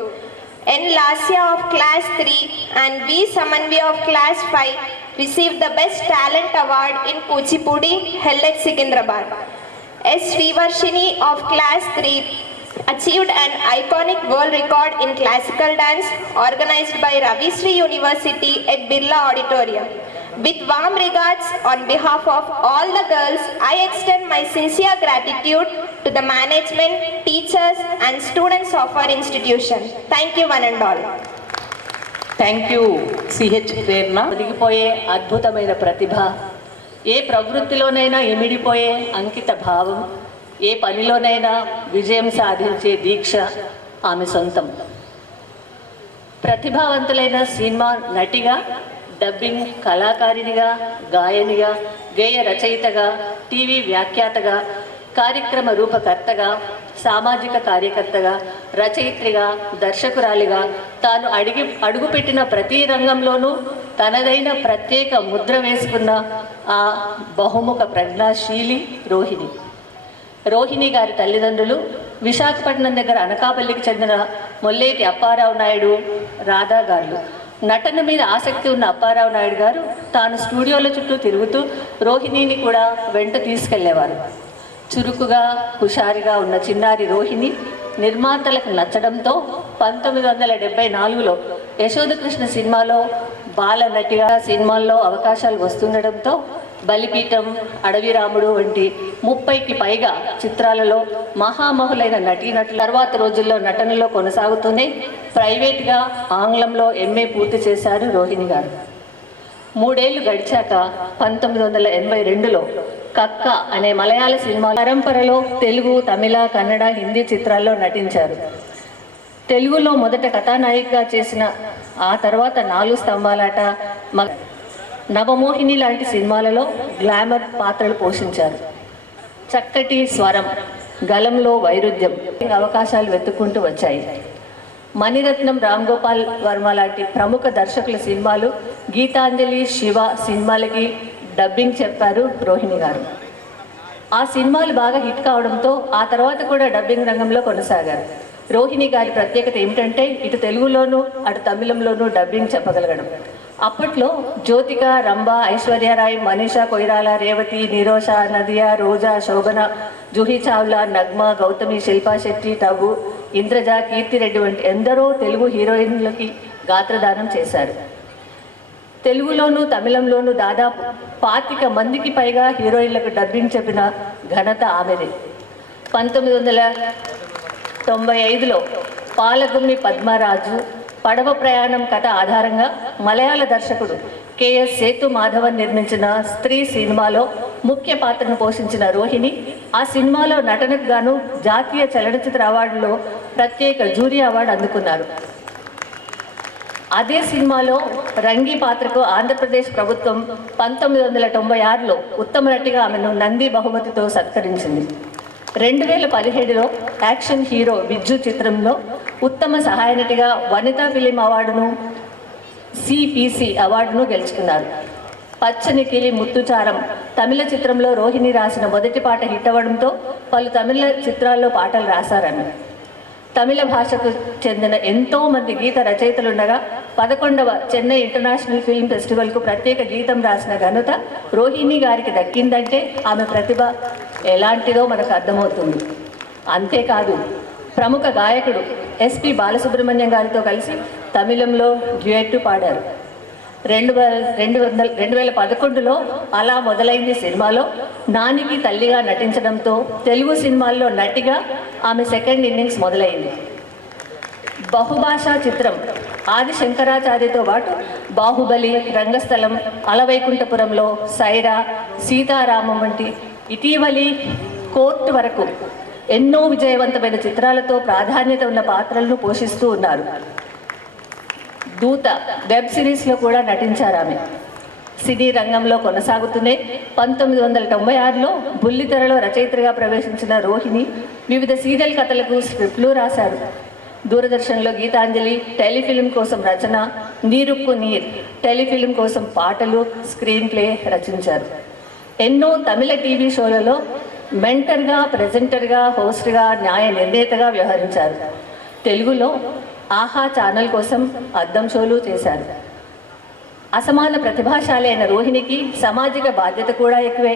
N. Lasya of class 3 and V. Samanvi of class 5 received the best talent award in Kuchipudi held at Secunderabad. S. Srivarshini of class 3 achieved an iconic world record in classical dance organized by Ravi Sri University at Birla Auditorium. With warm regards, on behalf of all the girls, I extend my sincere gratitude to the management, teachers and students of our institution. Thank you one and all. Thank you C H Prerana. ఒదిగిపోయే అద్భుతమైన ప్రతిభ, ఏ ప్రవృత్తిలోనైనా ఇమిడిపోయే అంకిత భావం, ఏ పనిలోనైనా విజయం సాధించే దీక్ష ఆమె సొంతం. ప్రతిభావంతులైన cinema నటిగా, డబ్బింగ్ కళాకారిణిగా, గాయనిగా, గేయ రచయితగా, టీవీ వ్యాఖ్యాతగా, కార్యక్రమ రూపకర్తగా, సామాజిక కార్యకర్తగా, రచయిత్రిగా, దర్శకురాలిగా తాను అడుగుపెట్టిన ప్రతి రంగంలోనూ తనదైన ప్రత్యేక ముద్ర వేసుకున్న ఆ బహుముఖ ప్రజ్ఞాశీలి రోహిణి. రోహిణి గారి తల్లిదండ్రులు విశాఖపట్నం దగ్గర అనకాపల్లికి చెందిన మొల్లేటి అప్పారావు నాయుడు, రాధా గారు. నటన మీద ఆసక్తి ఉన్న అప్పారావు నాయుడు గారు తాను స్టూడియోల చుట్టూ తిరుగుతూ రోహిణిని కూడా వెంట తీసుకెళ్లేవారు. చురుకుగా, హుషారుగా ఉన్న చిన్నారి రోహిణి నిర్మాతలకు నచ్చడంతో 1974లో యశోదకృష్ణ సినిమాలో బాల నటిగా సినిమాల్లో అవకాశాలు వస్తుండడంతో బలిపీఠం, అడవిరాముడు వంటి 30కి పైగా చిత్రాలలో మహామహులైన నటీనటుల తర్వాత రోజుల్లో నటనలో కొనసాగుతూనే ప్రైవేట్గా ఆంగ్లంలో MA పూర్తి చేశారు రోహిణి గారు. 3 ఏళ్లు గడిచాక 1982లో కక్క అనే మలయాళ సినిమా పరంపరలో తెలుగు, తమిళ, కన్నడ, హిందీ చిత్రాల్లో నటించారు. తెలుగులో మొదట కథానాయికగా చేసిన ఆ తర్వాత 4 స్తంభాలాట, నవమోహిని లాంటి సినిమాలలో గ్లామర్ పాత్రలు పోషించారు. చక్కటి స్వరం, గలంలో వైరుధ్యం, అవకాశాలు వెతుక్కుంటూ వచ్చాయి. మణిరత్నం, రామ్ గోపాల్ వర్మ లాంటి ప్రముఖ దర్శకుల సినిమాలు, గీతాంజలి, శివ సినిమాలకి డబ్బింగ్ చెప్పారు రోహిణి గారు. ఆ సినిమాలు బాగా హిట్ కావడంతో ఆ తర్వాత కూడా డబ్బింగ్ రంగంలో కొనసాగారు. రోహిణి గారి ప్రత్యేకత ఏమిటంటే ఇటు తెలుగులోనూ అటు తమిళంలోనూ డబ్బింగ్ చెప్పగలగడం. అప్పట్లో జ్యోతిక, రంభ, ఐశ్వర్యరాయ్, మనీషా కొయిరాలా, రేవతి, నిరోష, నదియా, రోజా, శోభన, జూహీ చావ్లా, నగ్మ, గౌతమి, శిల్పా శెట్టి, టబు, ఇంద్రజ, కీర్తిరెడ్డి వంటి ఎందరో తెలుగు హీరోయిన్లకి గాత్రదానం చేశారు. తెలుగులోనూ తమిళంలోనూ దాదాపు 25 మందికి పైగా హీరోయిన్లకు డబ్బింగ్ చెప్పిన ఘనత ఆమెదే. 1995లో పాలగుమ్మి పద్మరాజు పడవ ప్రయాణం కథ ఆధారంగా మలయాళ దర్శకుడు KS సేతు మాధవన్ నిర్మించిన స్త్రీ సినిమాలో ముఖ్య పాత్రను పోషించిన రోహిణి ఆ సినిమాలో నటనకు గాను జాతీయ చలనచిత్ర అవార్డులో ప్రత్యేక జ్యూరీ అవార్డు అందుకున్నారు. అదే సినిమాలో రంగి పాత్రకు ఆంధ్రప్రదేశ్ ప్రభుత్వం 1996లో ఉత్తమ నటిగా ఆమెను నంది బహుమతితో సత్కరించింది. 2017లో యాక్షన్ హీరో బిజ్జు చిత్రంలో ఉత్తమ సహాయ నటిగా వనితా ఫిలిం అవార్డును, CPC అవార్డును గెలుచుకున్నారు. పచ్చని కిలి ముత్తుచారం తమిళ చిత్రంలో రోహిణి రాసిన మొదటి పాట హిట్ అవ్వడంతో పలు తమిళ చిత్రాల్లో పాటలు రాశారని. తమిళ భాషకు చెందిన ఎంతో మంది గీత రచయితలుండగా 11వ చెన్నై ఇంటర్నేషనల్ ఫిల్మ్ ఫెస్టివల్కు ప్రత్యేక గీతం రాసిన ఘనత రోహిణి గారికి దక్కిందంటే ఆమె ప్రతిభ ఎలాంటిదో మనకు అర్థమవుతుంది. అంతేకాదు ప్రముఖ గాయకుడు SP బాలసుబ్రహ్మణ్యం గారితో కలిసి తమిళంలో డ్యూయెట్ పాడారు. 2011లో అలా మొదలైంది సినిమాలో నానికి తల్లిగా నటించడంతో తెలుగు సినిమాల్లో నటిగా ఆమె సెకండ్ ఇన్నింగ్స్ మొదలైంది. బహుభాషా చిత్రం ఆది శంకరాచార్యతో పాటు బాహుబలి, రంగస్థలం, అలవైకుంఠపురంలో, సైరా, సీతారామం వంటి ఇటీవలి కోర్టు వరకు ఎన్నో విజయవంతమైన చిత్రాలతో ప్రాధాన్యత ఉన్న పాత్రలను పోషిస్తూ ఉన్నారు. దూత వెబ్ సిరీస్లో కూడా నటించారు ఆమె. సినీ రంగంలో కొనసాగుతూనే 1996లో బుల్లితెరలో రచయిత్రిగా ప్రవేశించిన రోహిణి వివిధ సీరియల్ కథలకు స్క్రిప్ట్లు రాశారు. దూరదర్శన్లో గీతాంజలి టెలిఫిలిం కోసం రచన, నీరుక్కు నీర్ టెలిఫిలిం కోసం పాటలు, స్క్రీన్ ప్లే రచించారు. ఎన్నో తమిళ టీవీ షోలలో మెంటర్గా, ప్రెజెంటర్గా, హోస్ట్గా, న్యాయ నిర్ణేతగా వ్యవహరించారు. తెలుగులో ఆహా ఛానల్ కోసం అద్దం షోలు చేశారు. అసమాన ప్రతిభాశాలి అయిన రోహిణికి సామాజిక బాధ్యత కూడా ఎక్కువే.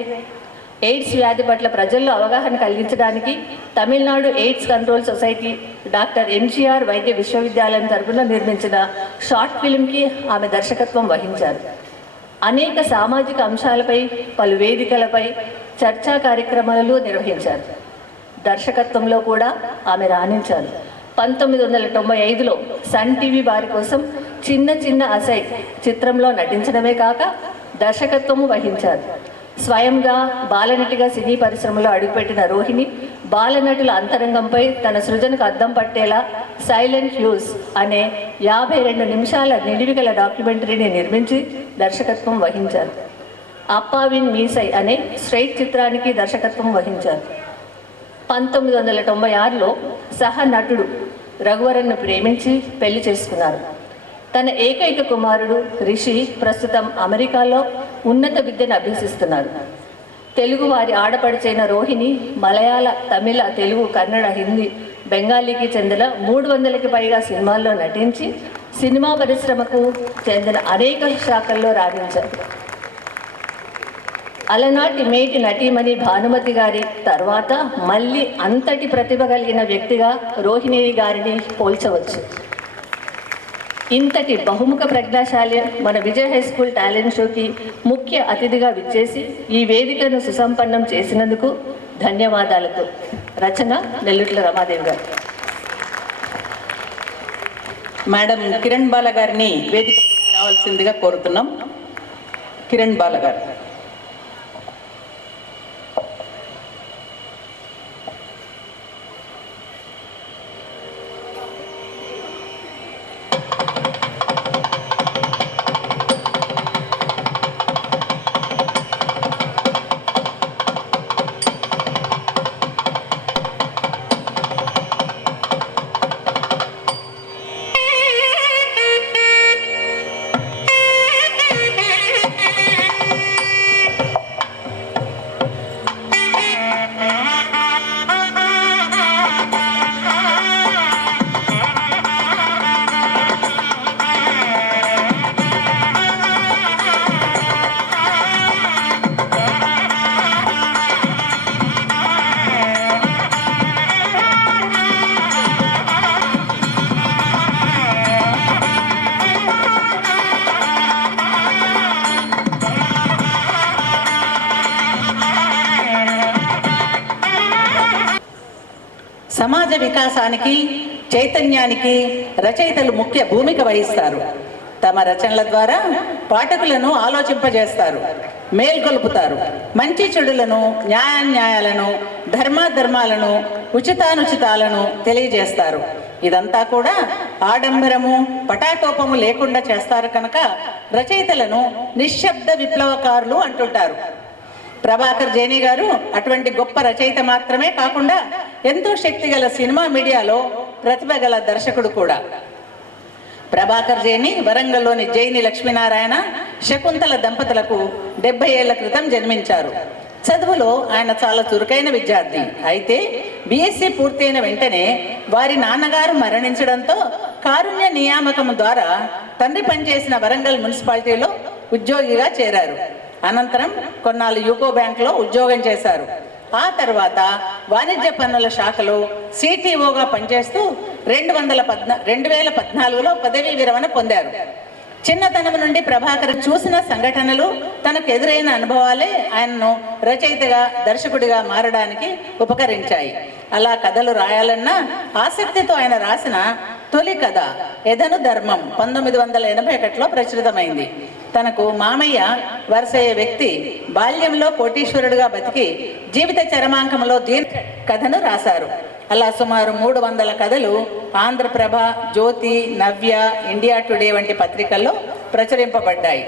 ఎయిడ్స్ వ్యాధి పట్ల ప్రజల్లో అవగాహన కలిగించడానికి Tamil Nadu AIDS control society, doctor MGR వైద్య విశ్వవిద్యాలయం తరఫున నిర్మించిన షార్ట్ ఫిల్మ్కి ఆమె దర్శకత్వం వహించారు. అనేక సామాజిక అంశాలపై పలు వేదికలపై చర్చా కార్యక్రమాలు నిర్వహించారు. దర్శకత్వంలో కూడా ఆమె రాణించారు. 1995లో సన్ టీవీ వారి కోసం చిన్న చిన్న అసై చిత్రంలో నటించడమే కాక దర్శకత్వము వహించారు. స్వయంగా బాలనటిగా సినీ పరిశ్రమలో అడుగుపెట్టిన రోహిణి బాలనటుల అంతరంగంపై తన సృజనకు అద్దం పట్టేలా సైలెంట్ హ్యూస్ అనే 52 నిమిషాల నిడివిగల డాక్యుమెంటరీని నిర్మించి దర్శకత్వం వహించారు. అప్పావిన్ మీసై అనే స్ట్రైట్ చిత్రానికి దర్శకత్వం వహించారు. 1996లో సహ నటుడు రఘువరన్ను ప్రేమించి పెళ్లి చేసుకున్నారు. తన ఏకైక కుమారుడు రిషి ప్రస్తుతం అమెరికాలో ఉన్నత విద్యను అభ్యసిస్తున్నారు. తెలుగు వారి ఆడపడిచైన రోహిణి మలయాళ, తమిళ, తెలుగు, కన్నడ, హిందీ, బెంగాలీకి చెందిన 300కి పైగా సినిమాల్లో నటించి సినిమా పరిశ్రమకు చెందిన అనేక శాఖల్లో రాణించారు. అలనాటి మేటి నటీమణి భానుమతి గారి తర్వాత మళ్ళీ అంతటి ప్రతిభ కలిగిన వ్యక్తిగా రోహిణి గారిని పోల్చవచ్చు. ఇంతటి బహుముఖ ప్రజ్ఞాశాలి మన విజయ్ హై స్కూల్ టాలెంట్ షోకి ముఖ్య అతిథిగా విచ్చేసి ఈ వేదికను సుసంపన్నం చేసినందుకు ధన్యవాదాలతో రచన నెల్లుట్ల రమాదేవి గారు. మేడం కిరణ్ బాల గారిని వేదిక రావాల్సిందిగా కోరుతున్నాం. కిరణ్ బాల గారు. సమాజ వికాసానికి, చైతన్యానికి రచయితలు ముఖ్య భూమిక వహిస్తారు. తమ రచనల ద్వారా పాఠకులను ఆలోచింపజేస్తారు, మేల్కొల్పుతారు. మంచి చెడులను, న్యాయాన్యాయాలను, ధర్మాధర్మాలను, ఉచితానుచితాలను తెలియజేస్తారు. ఇదంతా కూడా ఆడంబరము, పటాటోపము లేకుండా చేస్తారు కనుక రచయితలను నిశ్శబ్ద విప్లవకారులు అంటుంటారు. ప్రభాకర్ జేని గారు అటువంటి గొప్ప రచయిత మాత్రమే కాకుండా ఎంతో శక్తిగల సినిమా మీడియాలో ప్రతిభ గల దర్శకుడు కూడా. ప్రభాకర్ జేని వరంగల్లోని జైని లక్ష్మీనారాయణ, శకుంతల దంపతులకు 70 ఏళ్ల క్రితం జన్మించారు. చదువులో ఆయన చాలా చురుకైన విద్యార్థి. అయితే బీఎస్సీ పూర్తయిన వెంటనే వారి నాన్నగారు మరణించడంతో కారుణ్య నియామకం ద్వారా తండ్రి పనిచేసిన వరంగల్ మున్సిపాలిటీలో ఉద్యోగిగా చేరారు. అనంతరం కొన్నాళ్ళు యూకో బ్యాంక్లో ఉద్యోగం చేశారు. ఆ తర్వాత వాణిజ్య పన్నుల శాఖలో సిటిఓగా పనిచేస్తూ 2014లో పదవీ విరమణ పొందారు. చిన్నతనం నుండి ప్రభాకర్ చూసిన సంఘటనలు, తనకు ఎదురైన అనుభవాలే ఆయనను రచయితగా, దర్శకుడిగా మారడానికి ఉపకరించాయి. అలా కథలు రాయాలన్న ఆసక్తితో ఆయన రాసిన తొలి కథ ఎదను ధర్మం 1981లో ప్రచురితమైంది. తనకు మామయ్య వరుసయ్యే వ్యక్తి బాల్యంలో కోటీశ్వరుడుగా బతికి జీవిత చరమాంకంలో దీర్ఘ కథను రాశారు. అలా సుమారు 300 కథలు ఆంధ్రప్రభ, జ్యోతి, నవ్య, ఇండియా టుడే వంటి పత్రికల్లో ప్రచురింపబడ్డాయి.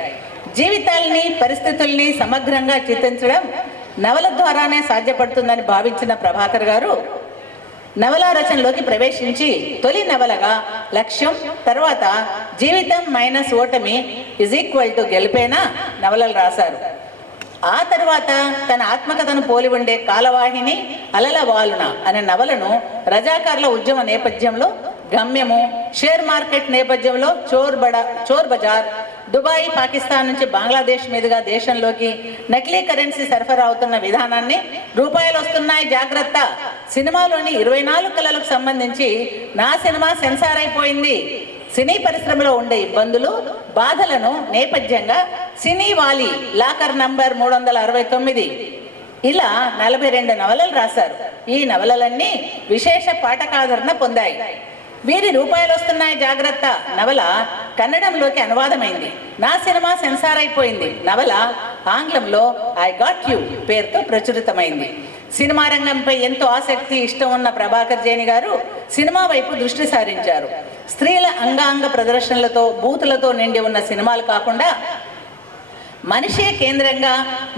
జీవితాల్ని, పరిస్థితుల్ని సమగ్రంగా చిత్రించడం నవల ద్వారానే సాధ్యపడుతుందని భావించిన ప్రభాకర్ గారు నవలా రచనలోకి ప్రవేశించి తొలి నవలగా లక్ష్యం, తర్వాత జీవితం మైనస్ ఓటమి = గెలిపేనా నవలలు రాశారు. ఆ తర్వాత తన ఆత్మకథను పోలి ఉండే కాలవాహిని, అలల వాలున అనే నవలను రజాకార్ల ఉద్యమ నేపథ్యంలో, గమ్యము, షేర్ మార్కెట్ నేపథ్యంలో చోర్ బజార్, దుబాయ్, పాకిస్తాన్ నుంచి బంగ్లాదేశ్ మీదుగా దేశంలోకి నకిలీ కరెన్సీ సరఫరా అవుతున్న విధానాన్ని, రూపాయలు వస్తున్నాయి జాగ్రత్త సినిమాలోని 24 కళలకు సంబంధించి నా సినిమా సెన్సార్ అయిపోయింది, సినీ పరిశ్రమలో ఉండే ఇబ్బందులు, బాధలను నేపథ్యంగా సినీ వాలి లాకర్ నంబర్ 369 ఇలా 42 నవలలు రాశారు. ఈ నవలలన్నీ విశేష పాఠకాదరణ పొందాయి. వీరి రూపాయలు వస్తున్నాయి జాగ్రత్త నవల కన్నడంలోకి అనువాదమైంది. నా సినిమా సెన్సార్ అయిపోయింది నవల ఆంగ్లంలో ఐ గాట్ యు పేరుతో ప్రచురితమైంది. సినిమా రంగంపై ఎంతో ఆసక్తి, ఇష్టం ఉన్న ప్రభాకర్ జైని గారు సినిమా వైపు దృష్టి సారించారు. స్త్రీల అంగాంగ ప్రదర్శనలతో, బూతులతో నిండి ఉన్న సినిమాలు కాకుండా మనిషే కేంద్రంగా,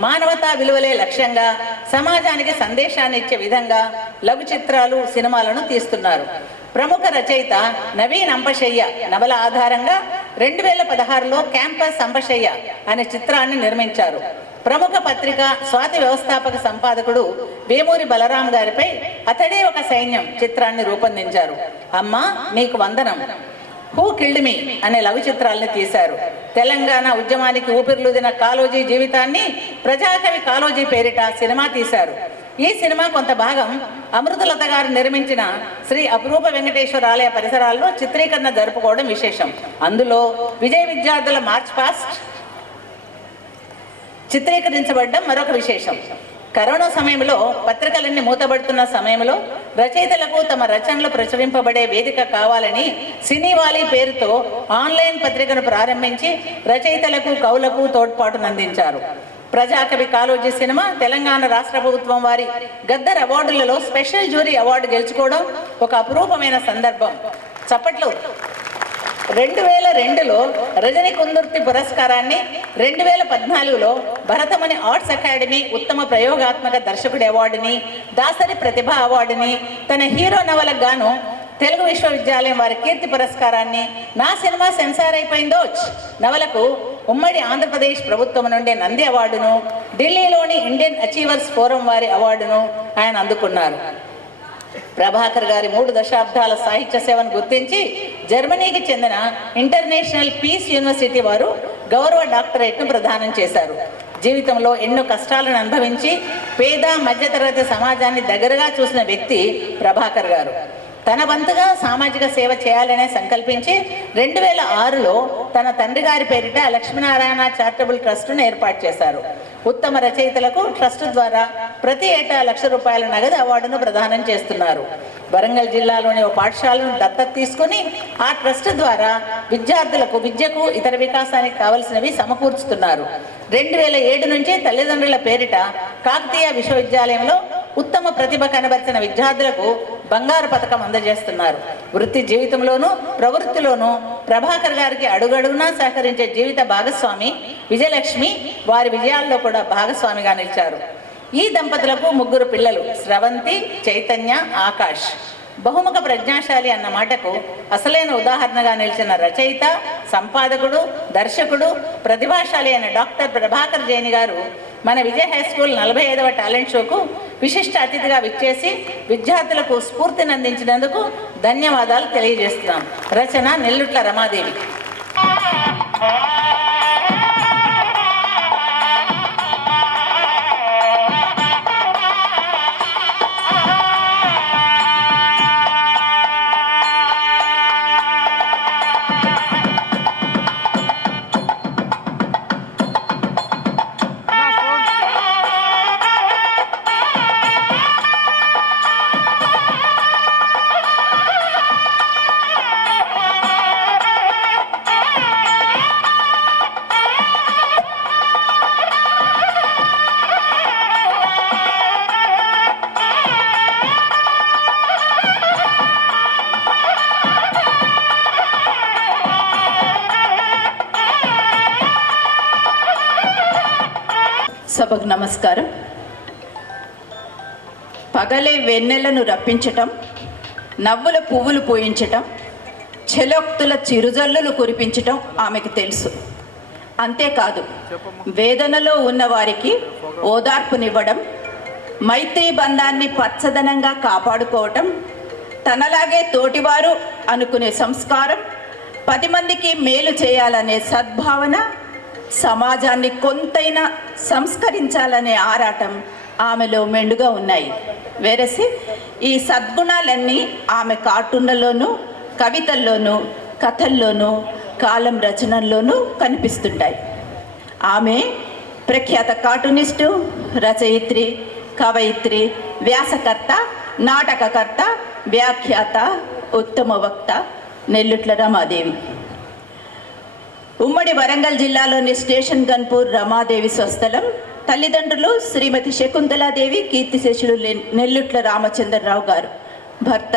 మానవతా విలువలే లక్ష్యంగా, సమాజానికి సందేశాన్ని ఇచ్చే విధంగా లఘు చిత్రాలు, సినిమాలను తీస్తున్నారు. ప్రముఖ రచయిత నవీన్ అంపశయ్య నవల ఆధారంగా 2016లో క్యాంపస్ అంపశయ్య అనే చిత్రాన్ని నిర్మించారు. ప్రముఖ పత్రిక స్వాతి వ్యవస్థాపక సంపాదకుడు వేమూరి బలరాం గారిపై అతడే ఒక సైన్యం చిత్రాన్ని రూపొందించారు. అమ్మా నీకు వందనం, హూ కిల్డ్ మీ అనే లఘు చిత్రాలని తీశారు. తెలంగాణ ఉద్యమానికి ఊపిరిలూదిన కాళోజీ జీవితాన్ని ప్రజాకవి కాళోజీ పేరిట సినిమా తీశారు. ఈ సినిమా కొంత భాగం అమృతలత గారు నిర్మించిన శ్రీ అపురూప వెంకటేశ్వర ఆలయ పరిసరాల్లో చిత్రీకరణ జరుపుకోవడం విశేషం. అందులో విజయ విద్యార్థుల మార్చ్ పాస్ట్ చిత్రీకరించబడ్డం మరొక విశేషం. కరోనా సమయంలో పత్రికలన్నీ మూతబడుతున్న సమయంలో రచయితలకు తమ రచనలు ప్రచురింపబడే వేదిక కావాలని సినీవాలి పేరుతో ఆన్లైన్ పత్రికను ప్రారంభించి రచయితలకు, కవులకు తోడ్పాటునందించారు. ప్రజాకవి కాళోజీ సినిమా తెలంగాణ రాష్ట్ర ప్రభుత్వం వారి గద్దర్ అవార్డులలో స్పెషల్ జ్యూరీ అవార్డు గెలుచుకోవడం ఒక అపురూపమైన సందర్భం. చప్పట్లు. 2002లో రజని కుందుర్తి పురస్కారాన్ని, 2014లో భరతమణి ఆర్ట్స్ అకాడమీ ఉత్తమ ప్రయోగాత్మక దర్శకుడి అవార్డుని, దాసరి ప్రతిభ అవార్డుని, తన హీరో నవలకు గాను తెలుగు విశ్వవిద్యాలయం వారి కీర్తి పురస్కారాన్ని, నా సినిమా సెన్సార్ అయిపోయిందో నవలకు ఉమ్మడి ఆంధ్రప్రదేశ్ ప్రభుత్వం నుండి నంది అవార్డును, ఢిల్లీలోని ఇండియన్ అచీవర్స్ ఫోరం వారి అవార్డును ఆయన అందుకున్నారు. ప్రభాకర్ గారి 3 దశాబ్దాల సాహిత్య సేవను గుర్తించి జర్మనీకి చెందిన ఇంటర్నేషనల్ పీస్ యూనివర్సిటీ వారు గౌరవ డాక్టరేట్ను ప్రదానం చేశారు. జీవితంలో ఎన్నో కష్టాలను అనుభవించి పేద మధ్యతరగతి సమాజాన్ని దగ్గరగా చూసిన వ్యక్తి ప్రభాకర్ గారు. తన వంతుగా సామాజిక సేవ చేయాలనే సంకల్పించి 2006లో తన తండ్రి గారి పేరిట లక్ష్మీనారాయణ చారిటబుల్ ట్రస్ట్ను ఏర్పాటు చేశారు. ఉత్తమ రచయితలకు ట్రస్ట్ ద్వారా ప్రతి ఏటా ₹1,00,000 నగదు అవార్డును ప్రదానం చేస్తున్నారు. వరంగల్ జిల్లాలోని ఒక పాఠశాలను దత్తత తీసుకుని ఆ ట్రస్ట్ ద్వారా విద్యార్థులకు విద్యకు, ఇతర వికాసానికి కావలసినవి సమకూర్చుతున్నారు. 2007 నుంచి తల్లిదండ్రుల పేరిట కాకతీయ విశ్వవిద్యాలయంలో ఉత్తమ ప్రతిభ కనబర్చిన విద్యార్థులకు బంగారు పథకం అందజేస్తున్నారు. వృత్తి జీవితంలోనూ ప్రవృత్తిలోనూ ప్రభాకర్ గారికి అడుగడుగునా సహకరించే జీవిత భాగస్వామి విజయలక్ష్మి వారి విజయాల్లో కూడా భాగస్వామిగా నిలిచారు. ఈ దంపతులకు 3 పిల్లలు, స్రవంతి, చైతన్య, ఆకాష్. బహుముఖ ప్రజ్ఞాశాలి అన్న మాటకు అసలైన ఉదాహరణగా నిలిచిన రచయిత, సంపాదకుడు, దర్శకుడు, ప్రతిభాశాలి అయిన డాక్టర్ ప్రభాకర్ జైని గారు మన విజయ్ హై స్కూల్ 45వ టాలెంట్ షోకు విశిష్ట అతిథిగా విచ్చేసి విద్యార్థులకు స్ఫూర్తినందించినందుకు ధన్యవాదాలు తెలియజేస్తున్నాం. రచన నెల్లుట్ల రమాదేవి. సభకు నమస్కారం. పగలే వెన్నెలను రప్పించటం, నవ్వుల పువ్వులు పూయించటం, చెలోక్తుల చిరుజల్లులు కురిపించటం ఆమెకు తెలుసు. అంతేకాదు, వేదనలో ఉన్నవారికి ఓదార్పునివ్వడం, మైత్రీ బంధాన్ని పచ్చదనంగా కాపాడుకోవటం, తనలాగే తోటివారు అనుకునే సంస్కారం, 10 మందికి మేలు చేయాలనే సద్భావన, సమాజాన్ని కొంతైనా సంస్కరించాలనే ఆరాటం ఆమెలో మెండుగా ఉన్నాయి. వేరసి ఈ సద్గుణాలన్నీ ఆమె కార్టూన్లలోనూ, కవితల్లోనూ, కథల్లోనూ, కాలం రచనల్లోనూ కనిపిస్తుంటాయి. ఆమె ప్రఖ్యాత కార్టూనిస్టు, రచయిత్రి, కవయిత్రి, వ్యాసకర్త, నాటకకర్త, వ్యాఖ్యాత, ఉత్తమ వక్త నెల్లుట్ల రమాదేవి. ఉమ్మడి వరంగల్ జిల్లాలోని స్టేషన్ గన్పూర్ రమాదేవి స్వస్థలం. తల్లిదండ్రులు శ్రీమతి శకుంతలాదేవి, కీర్తిశేషులు నెల్లుట్ల రామచంద్రరావు గారు. భర్త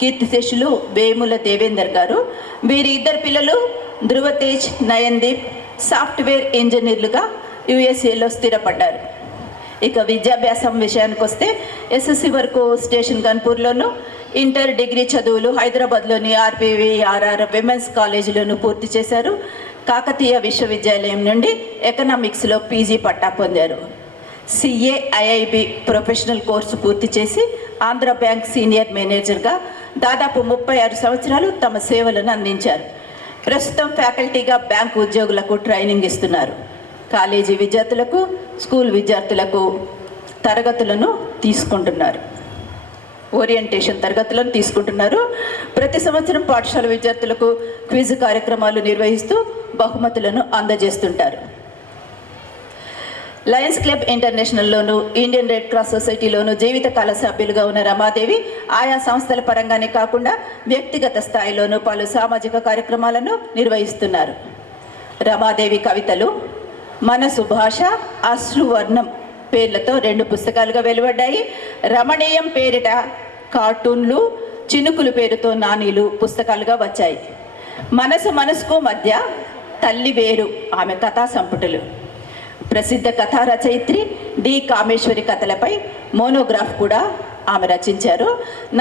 కీర్తిశేషులు వేముల దేవేందర్ గారు. వీరి 2 పిల్లలు ధృవతేజ్, నయన్దీప్ సాఫ్ట్వేర్ ఇంజనీర్లుగా యుఎస్ఏలో స్థిరపడ్డారు. ఇక విద్యాభ్యాసం విషయానికి వస్తే ఎస్ఎస్సి వరకు స్టేషన్ గన్పూర్లోను, ఇంటర్, డిగ్రీ చదువులు హైదరాబాద్లోని ఆర్పివిఆర్ఆర్ విమెన్స్ కాలేజీలోను పూర్తి చేశారు. కాకతీయ విశ్వవిద్యాలయం నుండి ఎకనామిక్స్లో పీజీ పట్టా పొందారు. సిఏ, ఐఐబి ప్రొఫెషనల్ కోర్సు పూర్తి చేసి ఆంధ్ర బ్యాంక్ సీనియర్ మేనేజర్గా దాదాపు 36 సంవత్సరాలు తమ సేవలను అందించారు. ప్రస్తుతం ఫ్యాకల్టీగా బ్యాంకు ఉద్యోగులకు ట్రైనింగ్ ఇస్తున్నారు. కాలేజీ విద్యార్థులకు, స్కూల్ విద్యార్థులకు తరగతులను తీసుకుంటున్నారు. ఓరియంటేషన్ తరగతులను తీసుకుంటున్నారు. ప్రతి సంవత్సరం పాఠశాల విద్యార్థులకు క్విజ్ కార్యక్రమాలు నిర్వహిస్తూ బహుమతులను అందజేస్తుంటారు. లయన్స్ క్లబ్ ఇంటర్నేషనల్లోను, ఇండియన్ రెడ్ క్రాస్ సొసైటీలోను జీవితకాల సభ్యులుగా ఉన్న రమాదేవి ఆయా సంస్థల పరంగానే కాకుండా వ్యక్తిగత స్థాయిలోనూ పలు సామాజిక కార్యక్రమాలను నిర్వహిస్తున్నారు. రమాదేవి కవితలు మనసు భాష, అశ్రువర్ణం పేర్లతో 2 పుస్తకాలుగా వెలువడ్డాయి. రమణీయం పేరిట కార్టూన్లు, చినుకులు పేరుతో నానీలు పుస్తకాలుగా వచ్చాయి. మనసుకు మధ్య, తల్లి వేరు ఆమె కథా సంపుటలు. ప్రసిద్ధ కథా రచయిత్రి డి కామేశ్వరి కథలపై మోనోగ్రాఫ్ కూడా ఆమె రచించారు.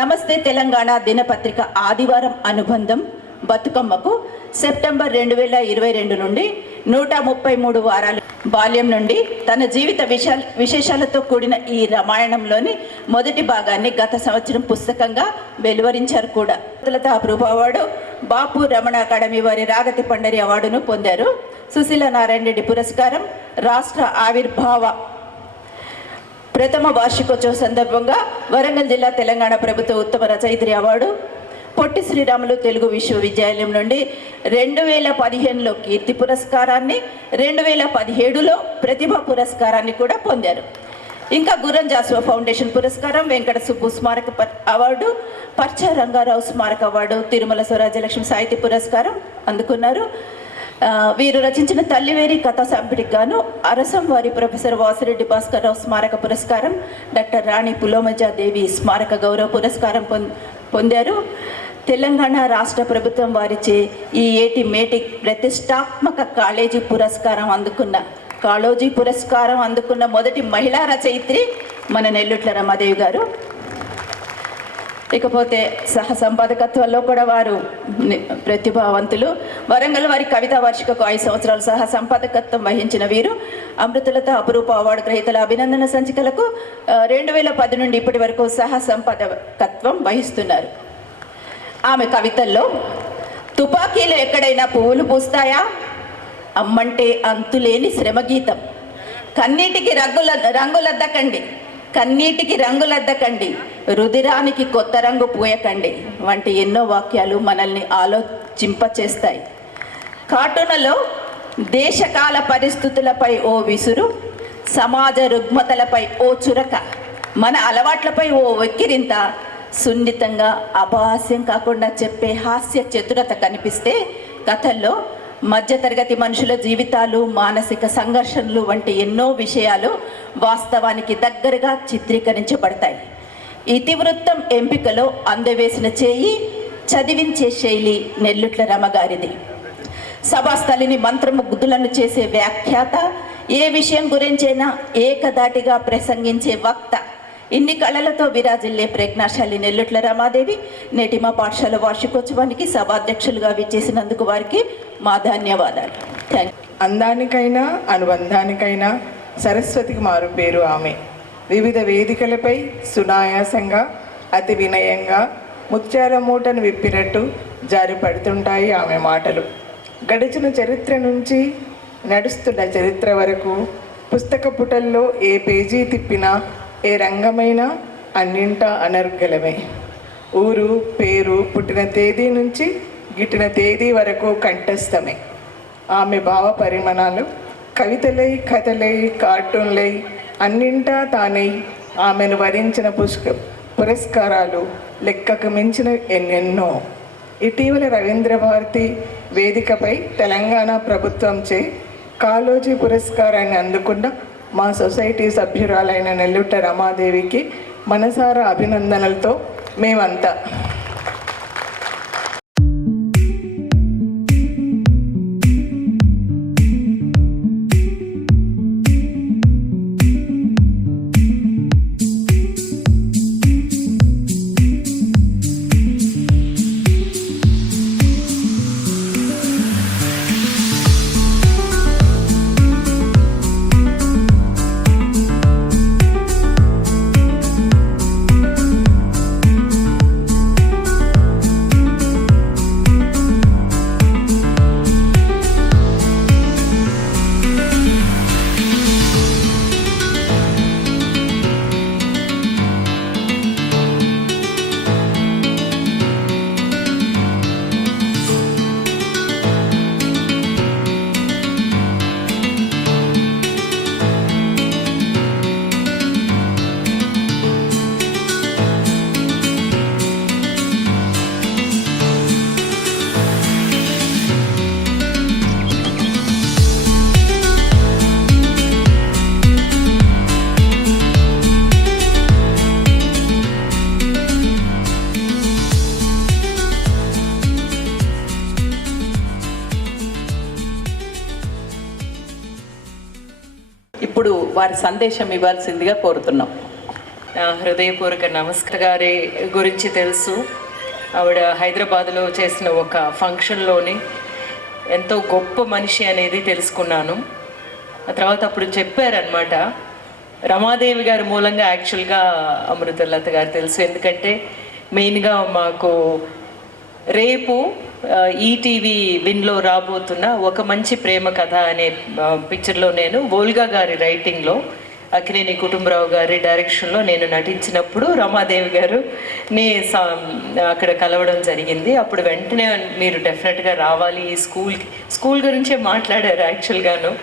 నమస్తే తెలంగాణ దినపత్రిక ఆదివారం అనుబంధం బతుకమ్మకు సెప్టెంబర్ 2022 నుండి 133 వారాలు బాల్యం నుండి తన జీవిత విశేషాలతో కూడిన ఈ రామాయణంలోని మొదటి భాగాన్ని గత సంవత్సరం పుస్తకంగా వెలువరించారు కూడా. అపరూప అవార్డు, బాపు రమణ అకాడమీ వారి రాగతి పండరి అవార్డును పొందారు. సుశీల నారాయణ రెడ్డి పురస్కారం, రాష్ట్ర ఆవిర్భావ ప్రథమ వార్షికోత్సవ సందర్భంగా వరంగల్ జిల్లా తెలంగాణ ప్రభుత్వ ఉత్తమ రచయిత్రి అవార్డు, పొట్టి శ్రీరాములు తెలుగు విశ్వవిద్యాలయం నుండి 2015లో కీర్తి పురస్కారాన్ని, 2017లో ప్రతిభ పురస్కారాన్ని కూడా పొందారు. ఇంకా గుర్రం జాస్వా ఫౌండేషన్ పురస్కారం, వెంకట సుబ్బు స్మారక అవార్డు, పర్చ రంగారావు స్మారక అవార్డు, తిరుమల స్వరాజ్యలక్ష్మి సాహిత్య పురస్కారం అందుకున్నారు. వీరు రచించిన తల్లివేరి కథా సంపుటికి గాను అరసం వారి ప్రొఫెసర్ వాసిరెడ్డి భాస్కర్ రావు స్మారక పురస్కారం, డాక్టర్ రాణి పులోమజాదేవి స్మారక గౌరవ పురస్కారం పొందారు. తెలంగాణ రాష్ట్ర ప్రభుత్వం వారిచే ఈ ఏటి మేటి ప్రతిష్టాత్మక కాళోజీ పురస్కారం అందుకున్న మొదటి మహిళా రచయిత్రి మన నెల్లుట్ల రమాదేవి గారు. ఇకపోతే సహ సంపాదకత్వంలో కూడా వారు ప్రతిభావంతులు. వరంగల్ వారి కవితా వార్షికకు 5 సంవత్సరాలు సహ సంపాదకత్వం వహించిన వీరు అమృతలత అపురూప అవార్డు గ్రహీతల అభినందన సంచికలకు 2010 నుండి ఇప్పటి వరకు సహ సంపాదకత్వం వహిస్తున్నారు. ఆమె కవితల్లో తుపాకీలు ఎక్కడైనా పువ్వులు పూస్తాయా, అమ్మంటే అంతులేని శ్రమగీతం, కన్నీటికి రంగులద్దకండి, రుధిరానికి కొత్త రంగు పూయకండి వంటి ఎన్నో వాక్యాలు మనల్ని ఆలోచింపచేస్తాయి. కార్టూన్లలో దేశకాల పరిస్థితులపై ఓ విసురు, సమాజ రుగ్మతలపై ఓ చురక, మన అలవాట్లపై ఓ వెక్కిరింత, సున్నితంగా అపహాస్యం కాకుండా చెప్పే హాస్య చతురత కనిపిస్తే కథల్లో మధ్యతరగతి మనుషుల జీవితాలు, మానసిక సంఘర్షణలు వంటి ఎన్నో విషయాలు వాస్తవానికి దగ్గరగా చిత్రీకరించబడతాయి. ఇతివృత్తం ఎంపికలో అందవేసిన చేయి, చదివించే శైలి నెల్లుట్ల రమగారిది. సభాస్థలిని మంత్రముగ్ధులను చేసే వ్యాఖ్యాత, ఏ విషయం గురించైనా ఏకధాటిగా ప్రసంగించే వక్త, ఇన్ని కళలతో విరాజిల్లే ప్రజ్ఞాశాలి నెల్లుట్ల రమాదేవి నేటి మా పాఠశాల వార్షికోత్సవానికి సభాధ్యక్షులుగా విచ్చేసినందుకు వారికి మా ధన్యవాదాలు. అందానికైనా అనుబంధానికైనా సరస్వతికి మారు పేరు ఆమె. వివిధ వేదికలపై సునాయాసంగా అతి వినయంగా ముత్యాల మూటను విప్పినట్టు జారి పడుతుంటాయి ఆమె మాటలు. గడిచిన చరిత్ర నుంచి నడుస్తున్న చరిత్ర వరకు పుస్తక పుటల్లో ఏ పేజీ తిప్పినా ఏ రంగమైనా అన్నింటా అనర్గళమే. ఊరు పేరు పుట్టిన తేదీ నుంచి గిట్టిన తేదీ వరకు కంఠస్థమే. ఆమె భావ పరిమాణాలు కవితలై కథలై కార్టూన్లై అన్నింటా తానై ఆమెను వరించిన పురస్కారాలు లెక్కకు మించిన ఎన్నెన్నో. ఇటీవల రవీంద్ర భారతి వేదికపై తెలంగాణ ప్రభుత్వంచే కాళోజీ పురస్కారాన్ని అందుకున్న మా సొసైటీ సభ్యురాలైన నెల్లుట్ల రమాదేవికి మనసారా అభినందనలతో మేమంతా ఇప్పుడు వారి సందేశం ఇవ్వాల్సిందిగా కోరుతున్నాం. హృదయపూర్వక నమస్కారం. గారి గురించి తెలుసు. ఆవిడ హైదరాబాద్లో చేసిన ఒక ఫంక్షన్లోని ఎంతో గొప్ప మనిషి అనేది తెలుసుకున్నాను. ఆ తర్వాత అప్పుడు చెప్పారనమాట, రమాదేవి గారి మూలంగా యాక్చువల్గా అమృతలత గారు తెలుసు. ఎందుకంటే మెయిన్గా మాకు రేపు ఈటీవీ విన్లో రాబోతున్న ఒక మంచి ప్రేమ కథ అనే పిక్చర్లో నేను వోల్గా గారి రైటింగ్లో అక్కినేని కుటుంబరావు గారి డైరెక్షన్లో నేను నటించినప్పుడు రమాదేవి గారు అక్కడ కలవడం జరిగింది. అప్పుడు వెంటనే మీరు డెఫినెట్గా రావాలి, ఈ స్కూల్ గురించే మాట్లాడారు యాక్చువల్గాను.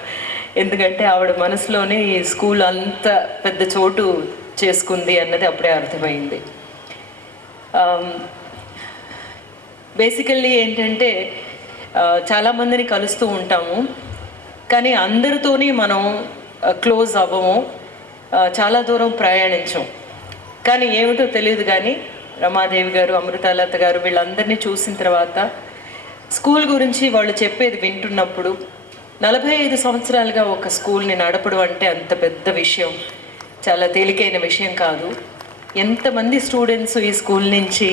ఎందుకంటే ఆవిడ మనసులోనే ఈ స్కూల్ అంత పెద్ద చోటు చేసుకుంది అన్నది అప్పుడే అర్థమైంది. బేసికల్లీ ఏంటంటే చాలామందిని కలుస్తూ ఉంటాము, కానీ అందరితోని మనం క్లోజ్ అవ్వము, చాలా దూరం ప్రయాణించం. కానీ ఏమిటో తెలియదు, కానీ రమాదేవి గారు, అమృతలత గారు వీళ్ళందరినీ చూసిన తర్వాత స్కూల్ గురించి వాళ్ళు చెప్పేది వింటున్నప్పుడు 45 సంవత్సరాలుగా ఒక స్కూల్ని నడపడం అంటే అంత పెద్ద విషయం, చాలా తేలికైన విషయం కాదు. ఎంతమంది స్టూడెంట్స్ ఈ స్కూల్ నుంచి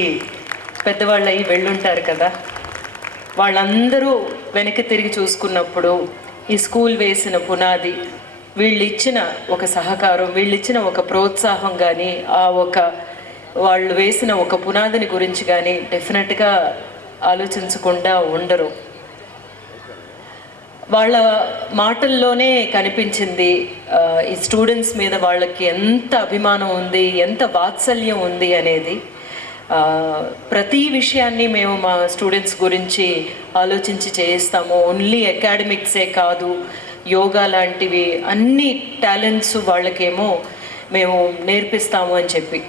పెద్దవాళ్ళు అయ్యి వెళ్ళుంటారు కదా. వాళ్ళందరూ వెనక్కి తిరిగి చూసుకున్నప్పుడు ఈ స్కూల్ వేసిన పునాది, వీళ్ళు ఇచ్చిన ఒక సహకారం, వీళ్ళు ఇచ్చిన ఒక ప్రోత్సాహం కానీ, వాళ్ళు వేసిన ఒక పునాదిని గురించి కానీ డెఫినెట్గా ఆలోచించకుండా ఉండరు. వాళ్ళ మాటల్లోనే కనిపించింది ఈ స్టూడెంట్స్ మీద వాళ్ళకి ఎంత అభిమానం ఉంది, ఎంత వాత్సల్యం ఉంది అనేది. ప్రతి విషయాన్ని మేము మా స్టూడెంట్స్ గురించి ఆలోచించి చేయిస్తాము. ఓన్లీ అకాడమిక్సే కాదు, యోగా లాంటివి అన్ని టాలెంట్స్ వాళ్ళకేమో మేము నేర్పిస్తాము అని చెప్పి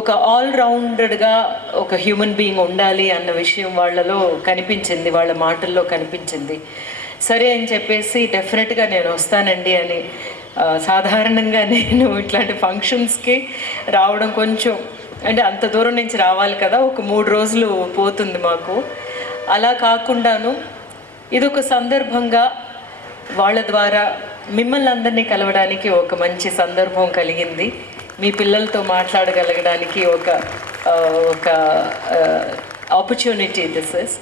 ఒక ఆల్రౌండెడ్గా ఒక హ్యూమన్ బీయింగ్ ఉండాలి అన్న విషయం వాళ్ళలో కనిపించింది, వాళ్ళ మాటల్లో కనిపించింది. సరే అని చెప్పేసి డెఫినెట్గా నేను వస్తానండి అని. సాధారణంగా నేను ఇట్లాంటి ఫంక్షన్స్కి రావడం కొంచెం అంటే అంత దూరం నుంచి రావాలి కదా, ఒక 3 రోజులు పోతుంది మాకు. అలా కాకుండాను ఇదొక సందర్భంగా వాళ్ళ ద్వారా మిమ్మల్ని అందరినీ కలవడానికి ఒక మంచి సందర్భం కలిగింది. మీ పిల్లలతో మాట్లాడగలగడానికి ఒక ఆపర్చునిటీ దిస్ ఇస్